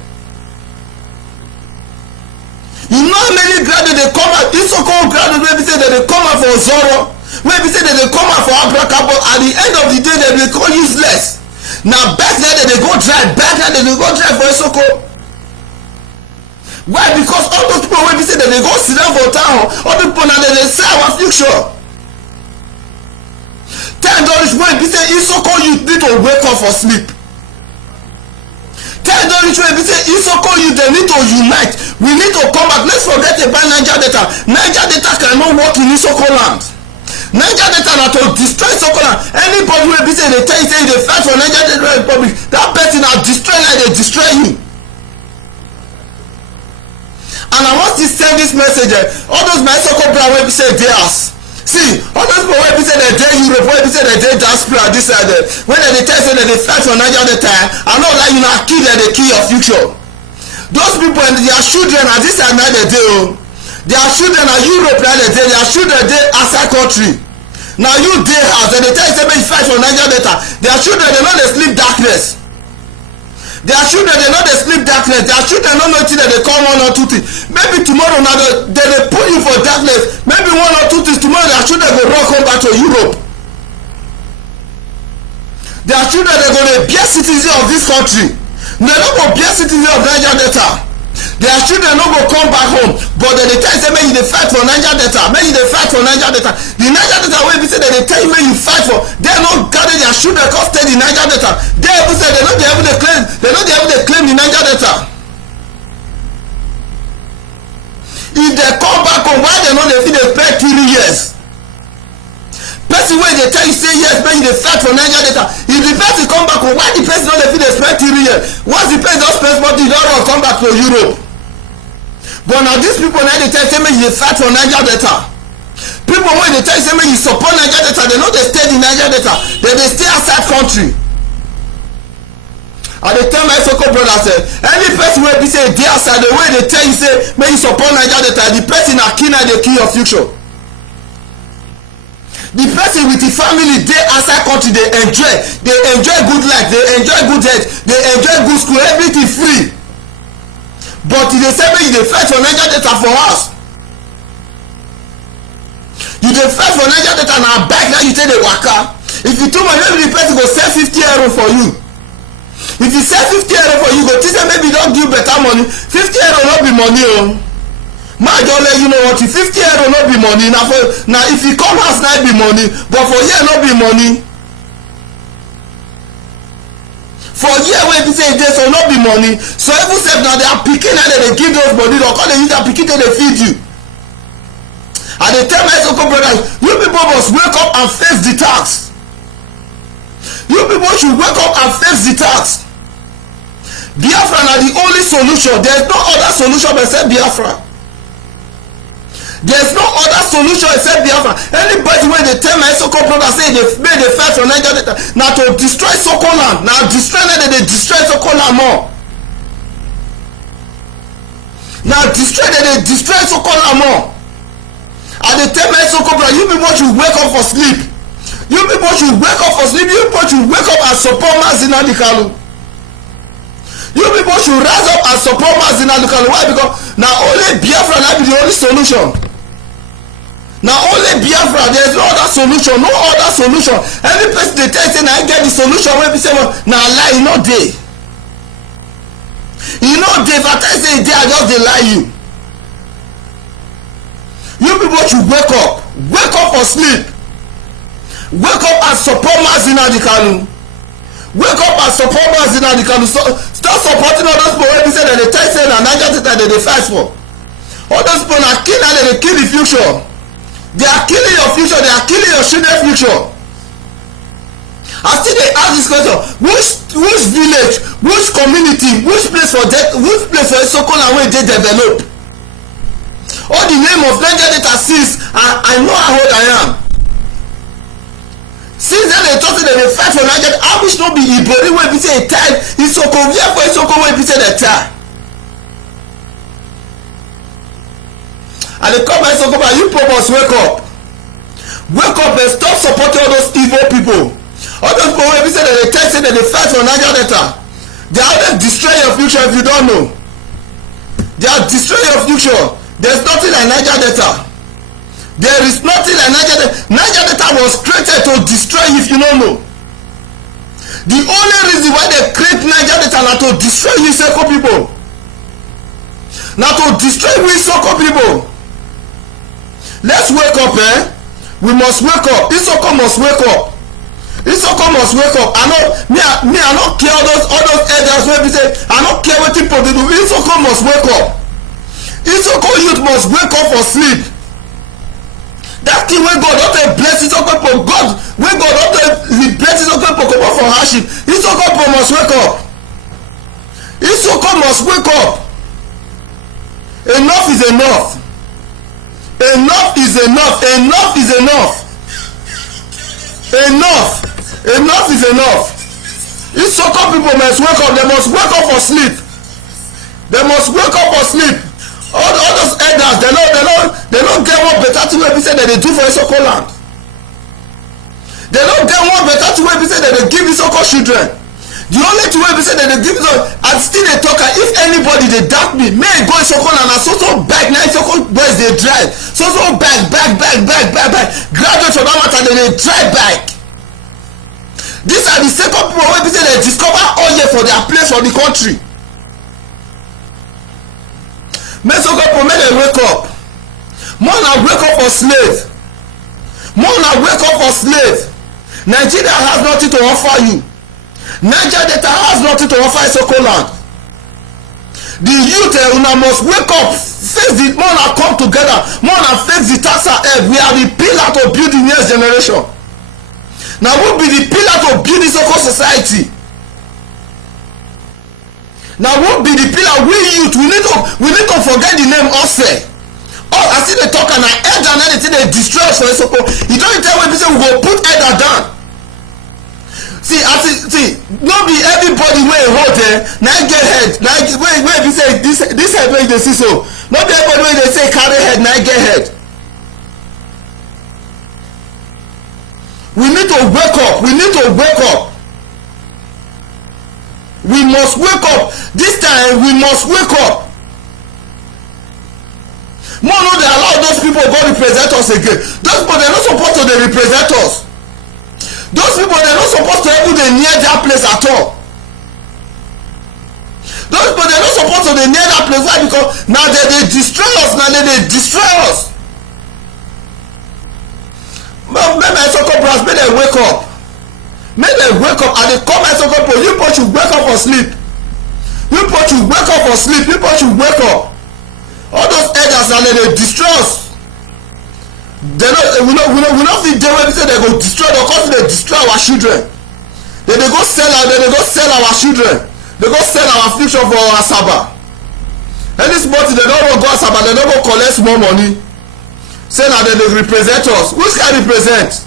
You know how many graduates they come out? Isoko graduates wey be say that they come out for Zoro, wey be say that they come out for Abraka, but at the end of the day they become useless. Now back there they go drive, for Isoko. Why? Because all those people wey be say that they go sit down for town, all the people now they say our future. $10 wey be say Isoko you need to wake up for sleep. $10 wey be say Isoko you they need to unite. We need to come back. Let's forget about Niger Delta. Niger Delta cannot work in Isoko land. Niger Delta na to destroy Isoko land. Anybody wey be say they tell you say they fight for Niger Delta Republic, that person na destroy like they destroy you. And I want to send this message. All those my Isoko brothers wey be say they ask. See, all those people wey be say they dey Europe, wey be say they dey diaspora this side, when they tell say that they fight for Niger Delta, I know like you na kill them, they kill your future. those people and their children na this side na dey dey their children na Europe na dey dey their children dey outside country. Na you dey house dem dey tell you say make you fight for Niger Delta. Their children dey no dey sleep darkness. Their children dey no dey sleep darkness. Their children no know wetin dem dey call one or two things. Maybe tomorrow na dem dey put you for darkness. Maybe one or two things tomorrow their children go run come back to Europe. Their children dey go dey be citizens of this country. They no go be citizens of Niger Delta. Their children no go come back home, but dem dey tell you say make you dey fight for Niger Delta, make you dey fight for Niger Delta. The Niger Delta wey be say dem dey tell you make you fight for, dem no gather their children come stay the Niger Delta. Dem even say dem no dey even dey claim, dem no dey even dey claim the Niger Delta. If dem come back home, why dem no dey fit dey spend 3 years? Person wey dey tell you say yes make you dey fight for Niger Delta, if the person come back home, why the person no dey fit dey spend 3 years? Once the person don spend small thing, don run come back to Europe. But now these people na dey tell you say make you dey fight for Niger Delta. People wey dey tell you say make you support Niger Delta, dem no dey stay the Niger Delta, dem dey stay outside country. I dey tell my so-called brothers say any person wey be say dey outside, the way dey tell you say make you support Niger Delta, the person na killer dey kill your future. The person with the family dey outside country dey enjoy good life, dey enjoy good health, dey enjoy good school, everything free. But you dey say make you dey fight for Niger Delta for house. You dey fight for Niger Delta na bike na you take dey waka. If you too much, maybe the person go sell 50 euro for you. If you sell 50 euro for you, go think say maybe don give better money. 50 euro no be money o. Ma just let you know what, 50 euro no be money. Na for na if you come house na be money, but for here no be money. For here wey be say e dey so no be money. So even sef na their pikin na dey give those money, dem come dey use their pikin take dey feed you. I dey tell my so-called brothers, you people must wake up and face the tax. You people should wake up and face the tax. Biafra na the only solution. There is no other solution except Biafra. There is no other solution except Biafra. Anybody wey dey tell my so-called brothers say they make dey fight for Niger Delta na to destroy Soko land, na destroy na dey destroy Soko land more. Na destroy dey destroy Soko land more. I dey tell my so-called brothers, you people should wake up for sleep. You people should wake up for sleep. You people should wake up and support Mazi Nnamdi Kanu. You people should rise up and support Mazi Nnamdi Kanu. Why? Because na only Biafra na be the only solution. Na only Biafra, there is no other solution, no other solution. Every person dey tell say na get the solution wey be say na lie, e no dey. E no dey. If I tell say e dey, I just dey lie you. You people should wake up for sleep. Wake up and support Mazi Nnamdi Kanu. Wake up and support Mazi Nnamdi Kanu. So, stop supporting all those people wey be say dem dey tell say na Niger Delta dem dey fight for. All those people na kill, na dem dey kill the future. They are killing your future. They are killing your children's future. I still dey ask this question: which village, which community, which place for Soko land wey dey develop? All the name of Niger Delta since I know how old I am. Since then they talk say dem dey fight for Niger Delta. How which no be Ibori wey be say e tie Isoko, where for Isoko wey be say dey tie? And they come by Isoko, but you people must wake up. Wake up and stop supporting all those evil people. All those people wey be say dem dey tell say dem dey fight for Niger Delta. They are always destroy your future if you don't know. They are destroy your future. There is nothing like Niger Delta. There is nothing like Niger Delta. Niger Delta was created to destroy you if you don't know. The only reason why they create Niger Delta na to destroy you Isoko people. Na to destroy we Isoko people. Let's wake up, eh? We must wake up. Isoko must wake up. Isoko must wake up. I know me I no care all those elders wey be say I no care wetin people dey do. Isoko must wake up. Isoko youth must wake up for sleep. That thing wey God don take bless Isoko people, God wey God don take bless Isoko people comot from hardship. Isoko people must wake up. Isoko must wake up. Enough is enough. Enough is enough. Enough is enough. Enough is enough. Isoko people must wake up. They must wake up for sleep. They must wake up or sleep. All those elders, they don't get one better thing wey be say dem dey do for Isoko land. They don't get one better thing wey be say dem dey give Isoko children. The only thing wey be say dem dey give Isoko, and still dey talk am, if anybody dey doubt me, may e go Isoko land, na so bike na Isoko boys dey drive, so bike graduate for that matter, dem dey drive bike. These are the second people wey be say dem discover oil for their place for the country. Make Isoko make dem wake up. More na wake up for slave. More na wake up for slave. Nigeria has nothing to offer you. Niger Delta has nothing to offer Isoko land. The youth una must wake up, face the more na come together, more na face the tax ahead. We are the pillar to build the next generation. Now we be the pillar to build Isoko society. Now what be the pillar? We youth, we need to forget the name Ose. Oh, I see the talk and I elder and anything they destroy us for Isoko. You don't tell when people we go put elder down. See, not be everybody wey hold there. Now get head. Now wait, be say this head wey dey see so. Not be everybody wey dey say carry head. Now get head. We need to wake up. We need to wake up. We must wake up. This time we must wake up. More no dey allow those people go represent us again. Those people they not supposed to dey represent us. Those people they not supposed to even dey near that place at all. Those people they not supposed to dey near that place. Why? Because now they destroy us. Now they destroy us. Make my Isoko bros make them wake up. Make them wake up and they come Isoko bros. You people should wake up or sleep. You people should wake up or sleep. You people should wake up. All those elders now they destroy us. They we not fit dey wey be say they go destroy them because they destroy our children. They go sell our children. They go sell our future for Asaba. Any small thing they don't want go Asaba, they don't go collect more money. Say now they represent us. Which can represent?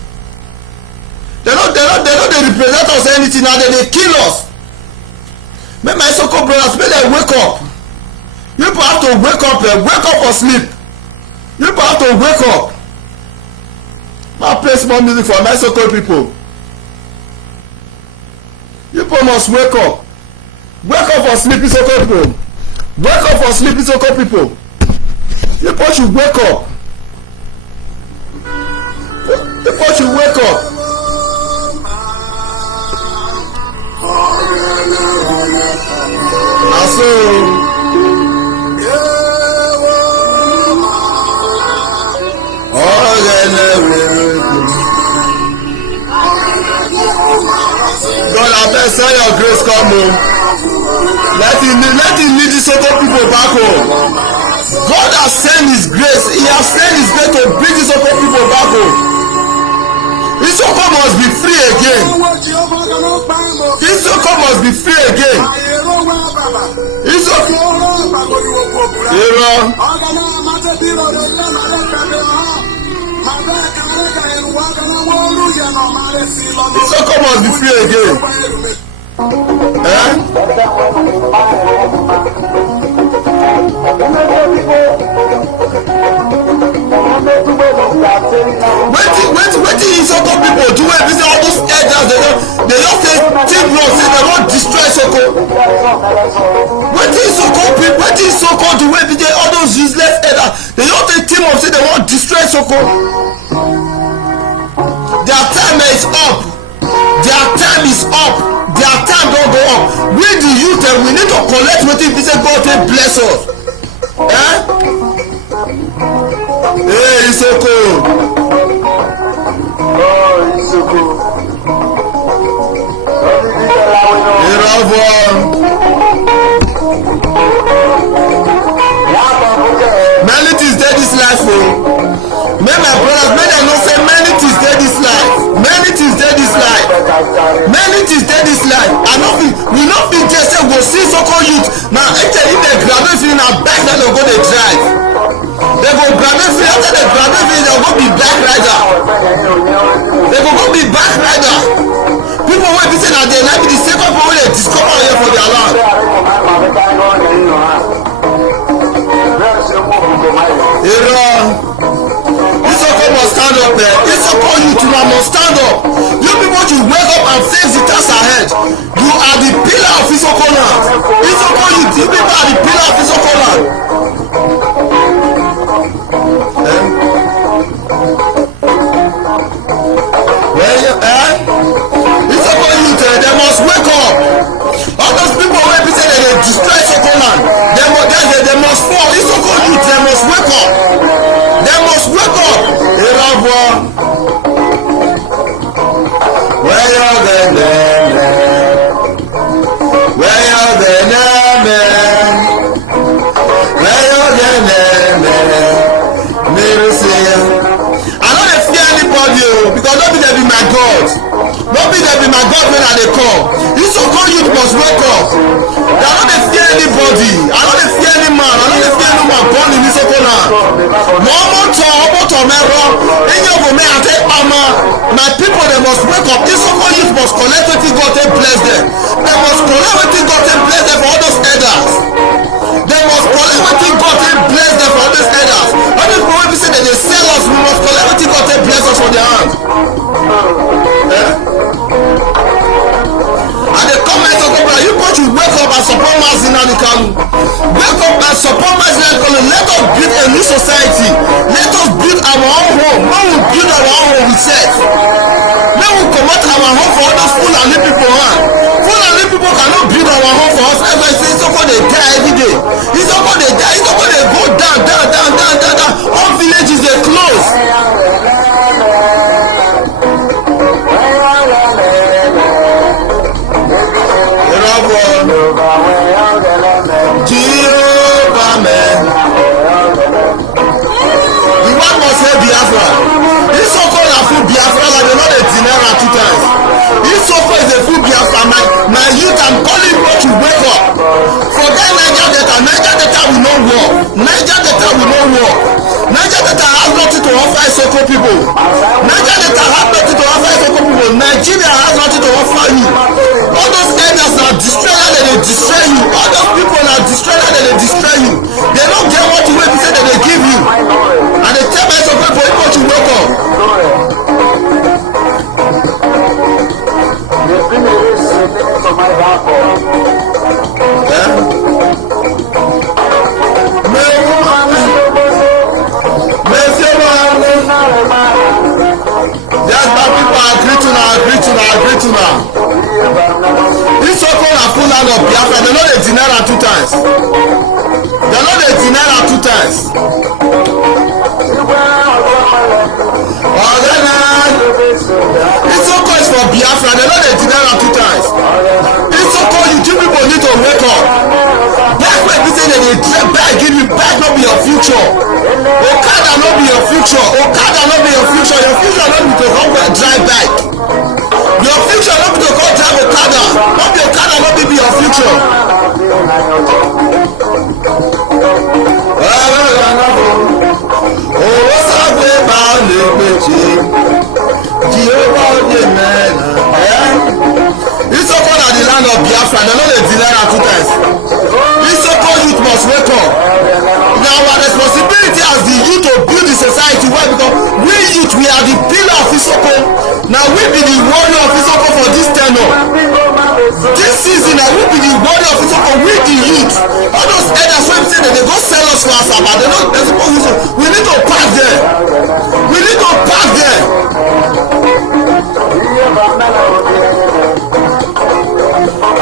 They don't represent us anything. Now they kill us. Make my Isoko brothers, make them wake up. You people have to wake up. Wake up or sleep. You people have to wake up. Now play small music for my Isoko people. You people must wake up. Wake up or sleep, Isoko people. Wake up or sleep, Isoko people. You people should wake up. You people should wake up. Now so God abeg send your grace come o. Let him lead the Isoko people back home. God has sent his grace. He has sent his grace to bring the Isoko people back home. Isoko must be free again. Isoko must be free again. Isoko. Isoko must be free again. Wetin Isoko people do wey be say all those elders they just say team law say they wan destroy Isoko. Wetin Isoko do wey be say all those useless elders they just say team up say they wan destroy Isoko. Their time is up. Their time is up. Their time don go up. We the youth we need to collect wetin be say God take bless us. Hey Isoko. Isoko. Many things dey this life o. Make my brothers make dem know say many things dey this life. Many things dey this life. Many things dey this life. We no fit just say we go see Isoko youth. Now if they graduate finish na bike na dem go dey drive. They go graduate finish after they graduate finish dem go be bike rider. They go be bike rider. People wey be say na dey like the second people wey dey discover here for their land. Isoko must stand up there. Isoko youth una must stand up. You people should wake up and face the task ahead. You are the pillar of Isoko land. Isoko youth, you people are the pillar of Isoko land. Isoko youth, they must wake up. All those people wey be say they dey destroy Isoko land, they must fall. Isoko youth, they must wake up. They must wake up. Where you I no dey fear anybody because no be dem be my God. No be dem be my God when I dey call. Isoko youth must wake up. I no dey fear anybody. I no dey fear any man. I no dey fear any man born in Isoko land. My people they must wake up. Isoko youth must collect wetin God take bless them. They must collect wetin God take bless them for all those elders. They must collect wetin God take bless them for all those elders. All those people wey be say they sell us, we must collect wetin God take bless us for their hand. And they come and talk about you people should wake up and support Mazi Nnamdi Kanu. Wake up and support Mazi Nnamdi Kanu. Let us build a new society. Let us build our own home. When we build our own home, we set. When we comot our home for all those Fulani people hand. Fulani people cannot build our home for us. Everybody say Isoko dey die every day. Isoko dey die. Isoko dey go down. All villages dey close. Jehovah man. The one must say Biafra. Isoko na full Biafra like they no dey deny am 2 times. Isoko is a full Biafra. My youth, I'm calling you to wake up. Forget Niger Delta. Niger Delta will not work. Niger Delta will not work. Niger Delta has nothing to offer Isoko people. Niger Delta has nothing to offer Isoko people. Nigeria has nothing to offer you. All those elders are destroyed and they destroy you. All those people are destroyed and they destroy you. They don't get what you wait say that they give you. And they tell my support for people to wake up. That's why people agree to now. Isoko na full land of Biafra. They know they deny am 2 times. Isoko is for Biafra. They know they deny am 2 times. Isoko, you people need to wake up. Back when people say they dey back, give you back, no be your future. Okada no be your future. Your future no be to come drive bike. Your future no be to come drive Okada. No be your future. Isoko na the land of Biafra. They no dey deny am 2 times. Isoko youth must wake up. Na our responsibility as the youth to build the society well, because we youth, we are the pillar of Isoko. Now we be the warrior of Isoko for this tenure. This season na we be the warrior of Isoko. We the youth. All those elders wey say that they go sell us for Asaba, they no dey suppose use. We need to pass them.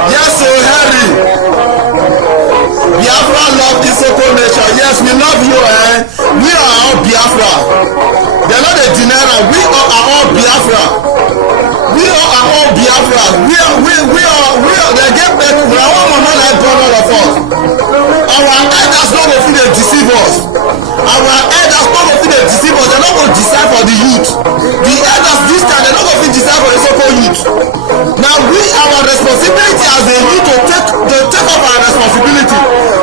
Yes, so Harry. Biafra love Isoko nation. Yes, we love you. We are all Biafra. They no dey deny am. We are all Biafra. We are all Biafra. We are. They get back. We are one mama like born all of us. Our elders no go fit dey deceive us. They no go decide for the youth. The elders this time they no go fit decide for Isoko youth. Now our responsibility as a youth to take up our responsibility.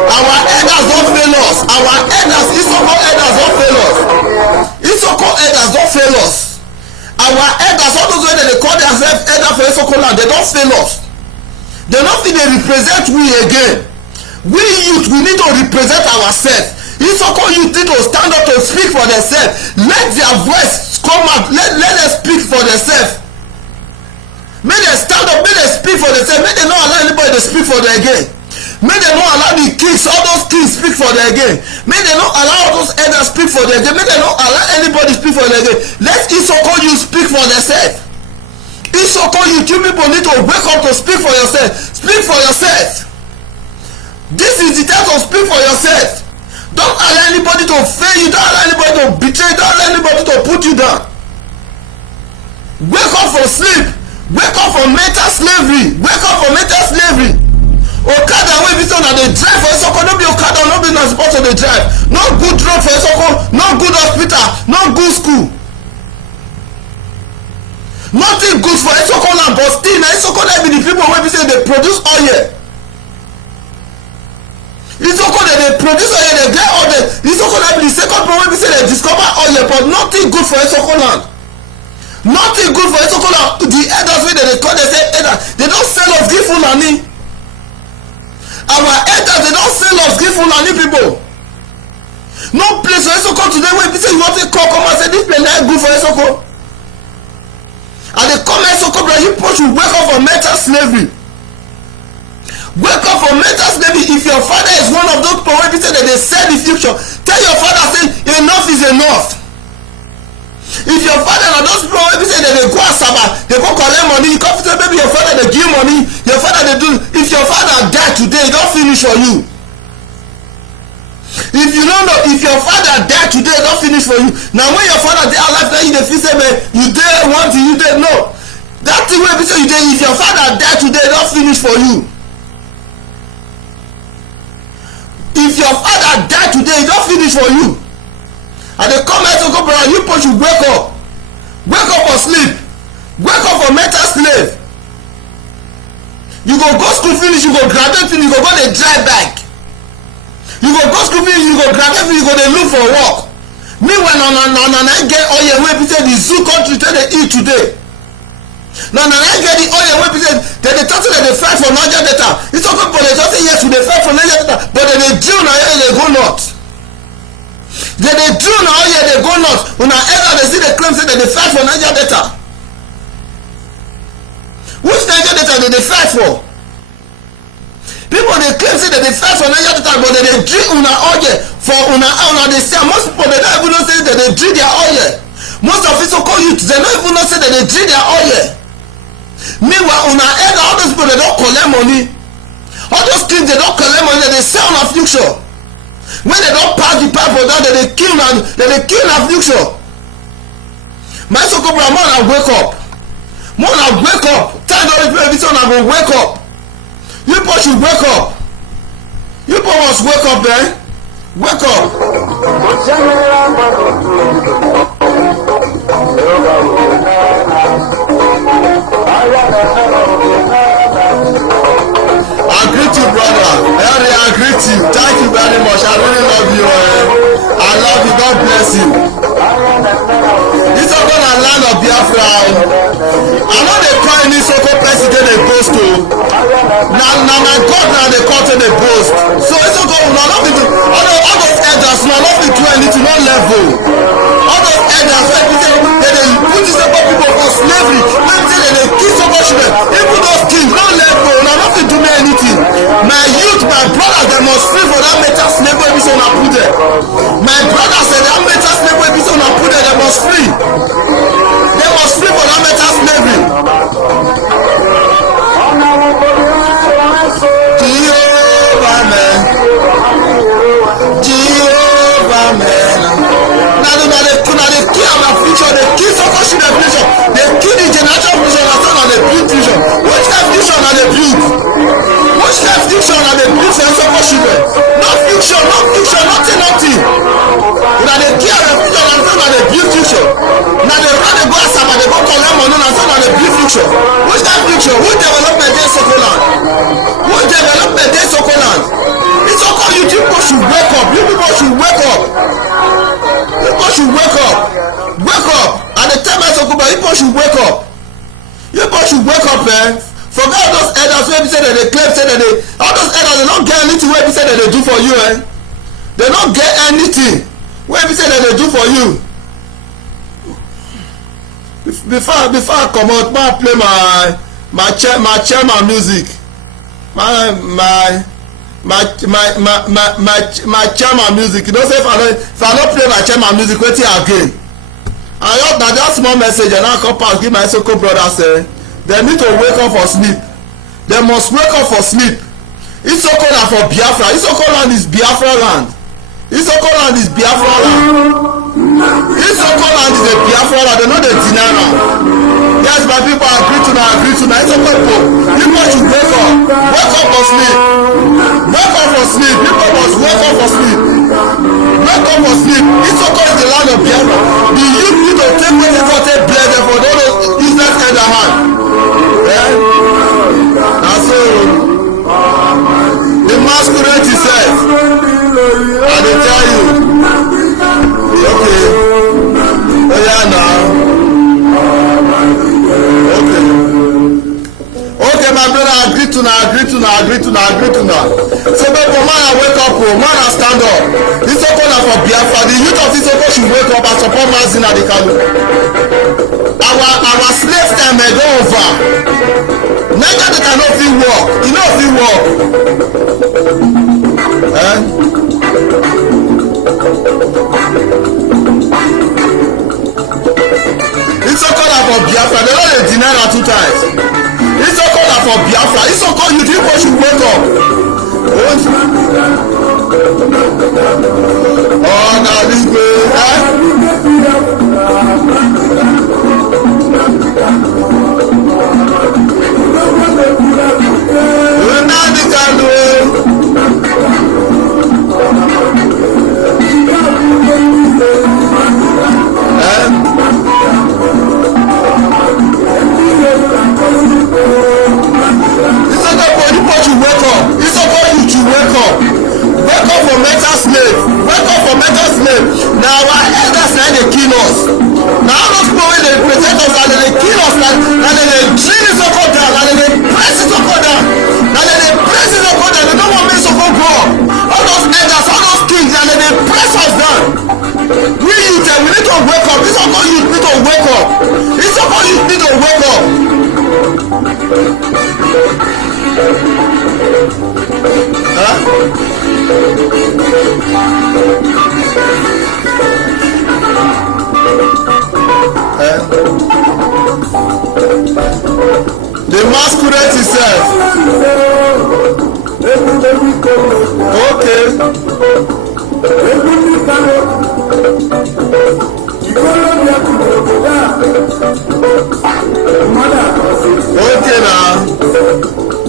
Our elders don fail us. Isoko elders don fail us. our elders, all those wey dey call themselves elder for Esoko land, they don fail us. They no fit dey represent we again. We youth, we need to represent ourselves. Isoko youth need to stand up to speak for themselves. Let their voice come out. Let them speak for themselves. Make them stand up, make them speak for themselves. Make them not allow anybody to speak for them again. Make them not allow the kings, all those kings speak for them again. Make them not allow all those elders speak for them again. Make them not allow anybody speak for them again. Let Isoko youth speak for themselves. Isoko youth, you people need to wake up to speak for yourself. Speak for yourself. This is the time to speak for yourself. Don't allow anybody to fail you. Don't allow anybody to betray you. Don't allow anybody to put you down. Wake up from sleep. Wake up from mental slavery. Wake up from mental slavery. Okada wey be say na dey drive for Isoko, no be Okada, no be na suppose to dey drive. No good road for Isoko, no good hospital, no good school. Nothing good for Isoko land, but still na Isoko dey be the people wey be say dey produce oil. Isoko dey produce oil, dey get oil. Isoko dey be the second place wey be say dey discover oil, but nothing good for Isoko land. Nothing good for Isoko land. The elders wey dey call they say elders, they don sell us give Fulani. Our elders, they don sell us give Fulani people. No place for Isoko today wey be say you wan take come and say this place na good for Isoko. And they come Isoko, bro, you push you wake up from mental slavery. Wake up from mental slavery. If your father is one of those people wey be say that they sell the future, tell your father say enough is enough. If your father na those people wey be say that they go asaba, they go collect money, you come say maybe your father dey give money, your father dey do. If your father die today, e don finish for you. If you no know, if your father die today, e don finish for you. Now when your father dey alive, now you dey feel say man you dey one thing, you dey no. That thing wey be say you dey, if your father die today, e don finish for you. If your father die today, e don finish for you. And they come out to go, brother, you push, you wake up. Wake up for sleep. Wake up for mental slave. You go school finish, you go graduate finish, you go dey drive back. You go school finish, you go graduate finish, you go dey look for work. Meanwhile, na get oil wey be say the zoo country tell dey eat today. Na get the oil wey be say they talk say they fight for Niger Delta. It's okay, but they just say yes, we dey fight for Niger Delta, but they dey drill na here they go north. They drill na oil they go north. Una ever they see the claim say they fight for Niger Delta. Which Niger Delta they fight for? People they claim say they fight for Niger Delta, but they drill una oil for una they say. Most people they don't even know say that they drill their oil. Most of Isoko youth they don't even know say that they drill their oil. Meanwhile una ever all those people they don't collect money. All those things they don't collect money, they sell on future. When they don't pass the pipe for that, they kill na future. My Isoko brother, man, I wake up. Man, I wake up. Tell the people every time I go wake up. You people should wake up. You people must wake up, eh? Wake up. I greet you, brother. Henry, I greet you. Thank you very much. I really love you. I love you. God bless you. This is going to land of Biafra. I know they call in Isoko president a boast to. Now my God, now they call to the boast. So Isoko will not be all those elders will not be doing it to no level. All those elders when they put these people for slavery, when they kill so much children, even those kings, no level, now nothing to me anything. My youth, my brothers, they must free for that mental slavery we should not put there. My brothers said that mental slavery we should not put there, they must free. They must free for that mental slavery. Jehovah man. Jehovah man. Now they kill our future, they kill so much in the future, they kill the generation future, and they build future. Which kind of future are they build? Which kind of future are they build for so much children? No future, nothing. Now they kill our future, and they build future. Now they run, they go outside, they go collect money, and they build future. Which elders wey be say dem dey claim say dem dey, all those elders dey no get anything wey be say dem dey do for you. They no get anything wey be say dem dey do for you. Before I comot, make I play my chairman music. My chairman music. You know say if I no play my chairman music, wetin I gain? And na just small message and I come pass give my Isoko brothers say dem need to wake up for sleep. Dem must wake up for sleep. Isoko na for Biafra. Isoko land is Biafra land. Isoko land is Biafra land. Isoko land is a Biafra land. They no dey deny am. Yes, my people agree to na. Isoko people should wake up. Wake up for sleep. Wake up for sleep. People must wake up for sleep. Wake up for sleep. Isoko is the land of Biafra. The youth need to take wetin God take bless them for those business in their hand. Na so the masquerade itself. I dey tell you. Okay. Oya now. Okay, my brother, agree to now. So make man wake up, man stand up. Isoko na for Biafra. The youth of Isoko should wake up and support Mazi Nnamdi Kanu. Our slave time dey go over. Neither they cannot fit work. E no fit work. Isoko na for Biafra. They no dey deny na 2 times. Isoko na for Biafra. Isoko youth people should wake up. Oh, na this way. Nnamdi Kanu. Isoko you wake up. Isoko you to wake up. Wake up for mental slave. Wake up for mental slave. Na our elders na dey kill us. Na all those people wey dey protect us and dey kill us na dem dey drill Isoko down, na dem dey press Isoko down, na dem dey press Isoko down. They no wan make Isoko grow up. All those elders, all those kings, na dem dey press us down. We youth we need to wake up. Isoko youth need to wake up. Isoko youth need to wake up. The masquerade itself. Okay. Okay now.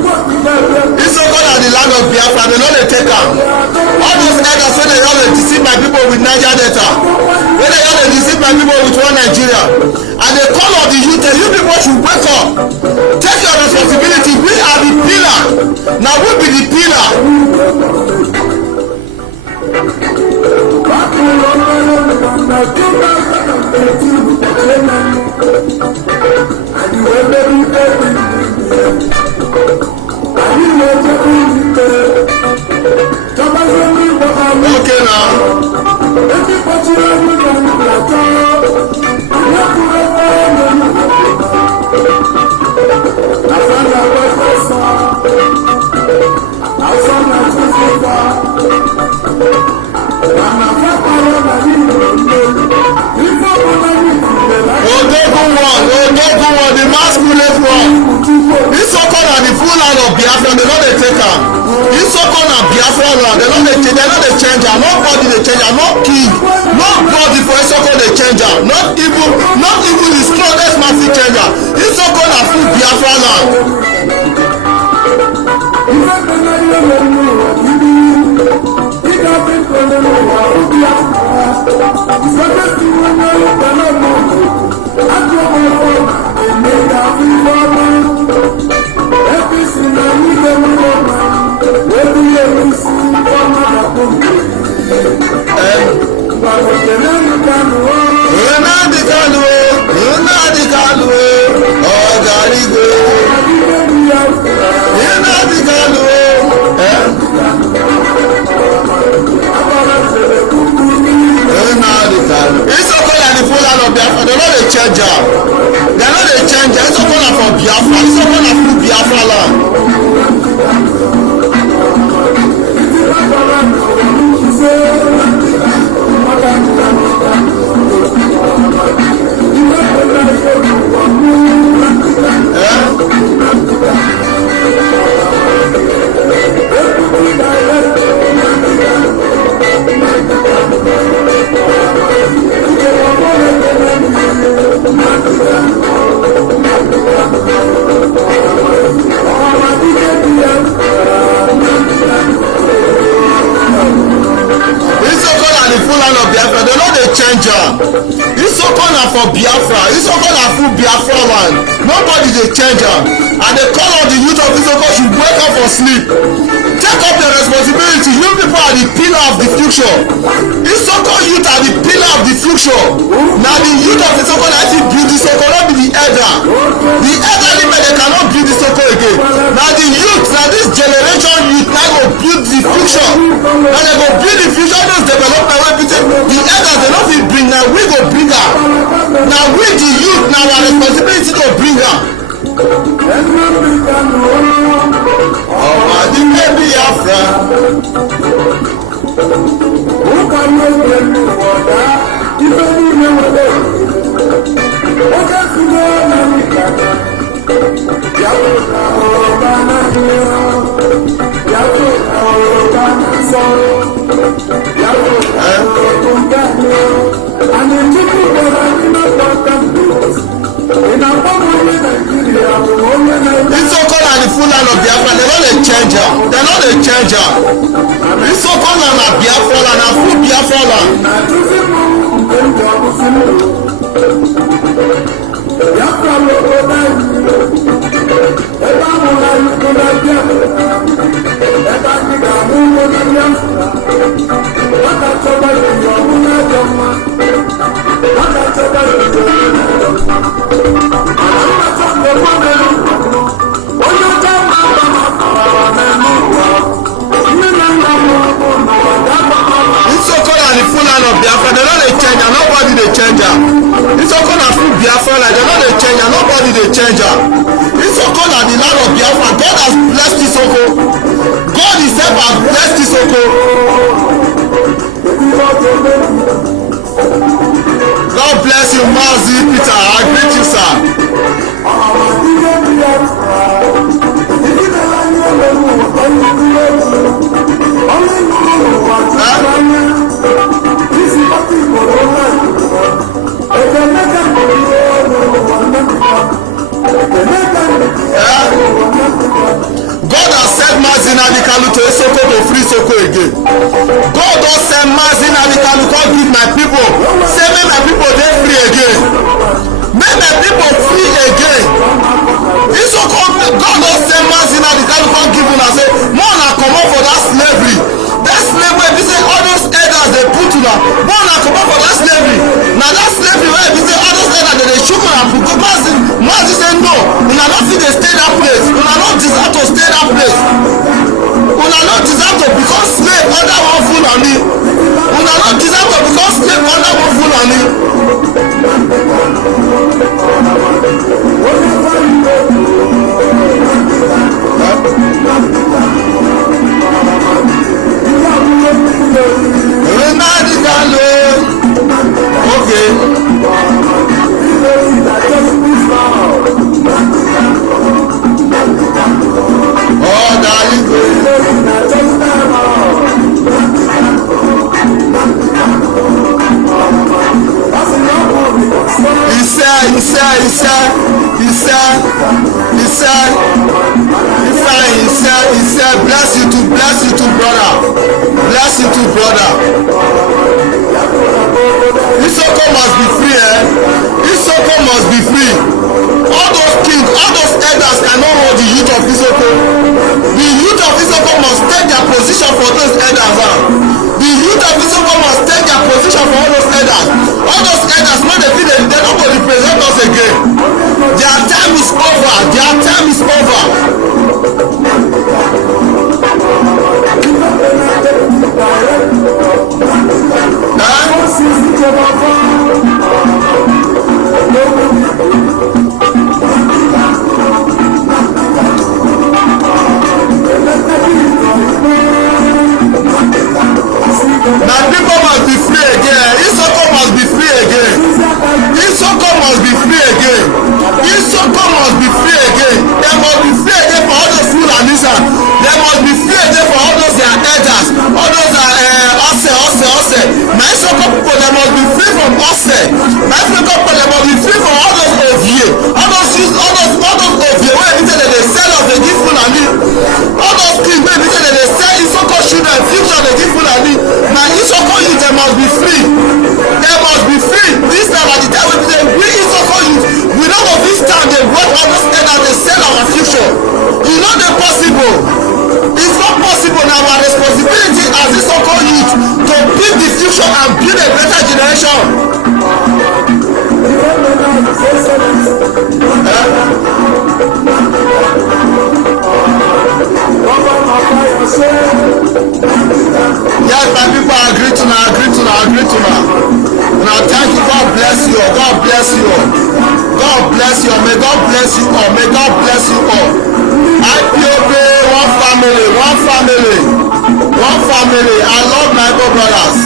Isoko na the land of Biafra. They no dey take am. All those elders wey dey always deceive my people with Niger Delta, wey dey always deceive my people with one Nigeria, and the call of the youth, you people should wake up. Take your responsibility. We are the pillar. Na we be the pillar. Okay now. Odogun one, the masquerade one. Isoko na the full land of Biafra. They no dey take am. Isoko na Biafra land. They no dey change am. Nobody dey change am. No king, nobody for Isoko dey change am. Not even the strongest man fit change am. Isoko na full Biafra land. Isoko na for Biafra. Isoko na full Biafra land. Nobody dey change am. And they call on the youth of Isoko should wake up for sleep. Take up your responsibility. You people are the pillar of the future. Isoko youth are the pillar of the future. Na the youth of Isoko na fit build Isoko, no be the elder. The elderly men they cannot build Isoko again. Na the youth, na this generation youth na go build the future. Na they go build the future. Those development wey be say the elders they no fit bring, na we go bring am. Na we the youth na our responsibility to bring am. Ọmọ adìgbẹ́ Biafra. Ó kà ló ń gbẹ̀lú ọ̀dà ìfẹ́ ní ilé wọlé. Ó jẹ́ sílé Amẹ́ríkà náà. Yàtọ̀ ìlà ọ̀rọ̀ bá náà ní ọ́. Yàtọ̀ ìlà ọ̀rọ̀ bá náà sọ̀rọ̀. Yàtọ̀ ìlà ọ̀rọ̀ tó ń gbà ní ọ́. Àní nínú ìgbọ̀nà nínú ọ̀tọ̀ Isoko na the full land of Biafra, they no dey change am. They no dey change am. Isoko na Biafra land, na full Biafra land. Isoko na the full land of Biafra, they no dey change am. Nobody dey change am. Isoko na full Biafra land, they no dey change am. Nobody dey change am. Isoko na the land of Biafra. God has blessed Isoko. God himself has blessed Isoko. God bless you, Mazi Peter. I greet you, sir. God has sent Mazi Nabikalu to Isoko to free Isoko again. God don send Mazi Nabikalu come give my people. Say make my people dey free again. Make my people free again. Isoko, God don send Mazi Nabikalu come give una say more na comot for that slavery. That slavery wey be say all those elders dey put una, more na comot for that slavery. Na that slavery wey be say all those elders dey shoot una and put Mazi say no, una no fit dey stay that place. Una no deserve to stay that place. Una no deserve to become slave under one Fulani. Una no deserve to become slave under one Fulani. Okay. Oh, darling. Bless you too, brother. Bless you too, brother. Isoko must be free, Isoko must be free. All those kings, all those elders cannot hold the youth of Isoko. The youth of Isoko must take their position for those elders. The youth of Isoko must take their position for all those elders. All those elders, no, they don't go represent us again. Their time is over. Their time is over. Now people must be free again. Isoko must be free again. Isoko must be free again. Isoko must be free again. There must be free again for all those Fulanis. There must be free again for all those their elders. All those Ose. My Isoko people, they must be free from Ose. My Isoko people, they must be free from all those Ovie. All those Ovie where they sell us, they give Fulani. All those things where they sell Isoko children, future they give Fulani. My Isoko youth, they must be free. They must be free. all those head that dey sell our future. E no dey possible. It's not possible. Na our responsibility as this so-called youth to build the future and build a better generation. Yes, my people, I agree to now. Now, thank you. God bless you. God bless you. God bless you. May God bless you all. May God bless you all. IPOB, one family. I love my brothers.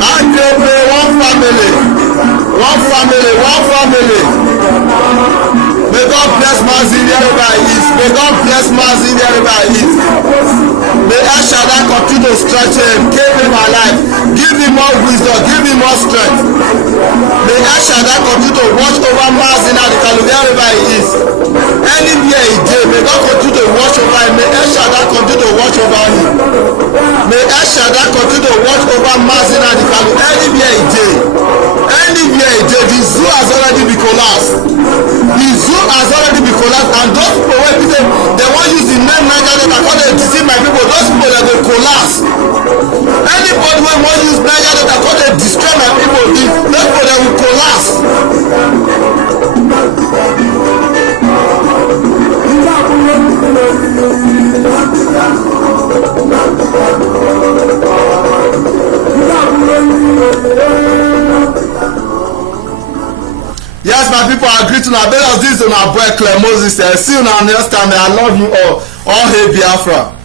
IPOB, one family. May God bless Mazin wherever he is. May God bless Mazin wherever he is. May El Shaddai continue to stretch him, give him a life, give him more wisdom, give him more strength. May El Shaddai continue to watch over Mazin wherever he is. Anywhere he is, may God continue to watch over him. May El Shaddai continue to watch over him. May El Shaddai continue to watch over Mazin anywhere he is. The zoo has already been collapsed. And those people wey be say they wan use the name Niger Delta come dey deceive my people, those people dey go collapse. Anybody wey wan use Niger Delta come dey destroy my people, those people dey will collapse. Yes, my people, I agree to now. This is on our boy Clem Moses. See you now next time. I love you all. All hail Biafra.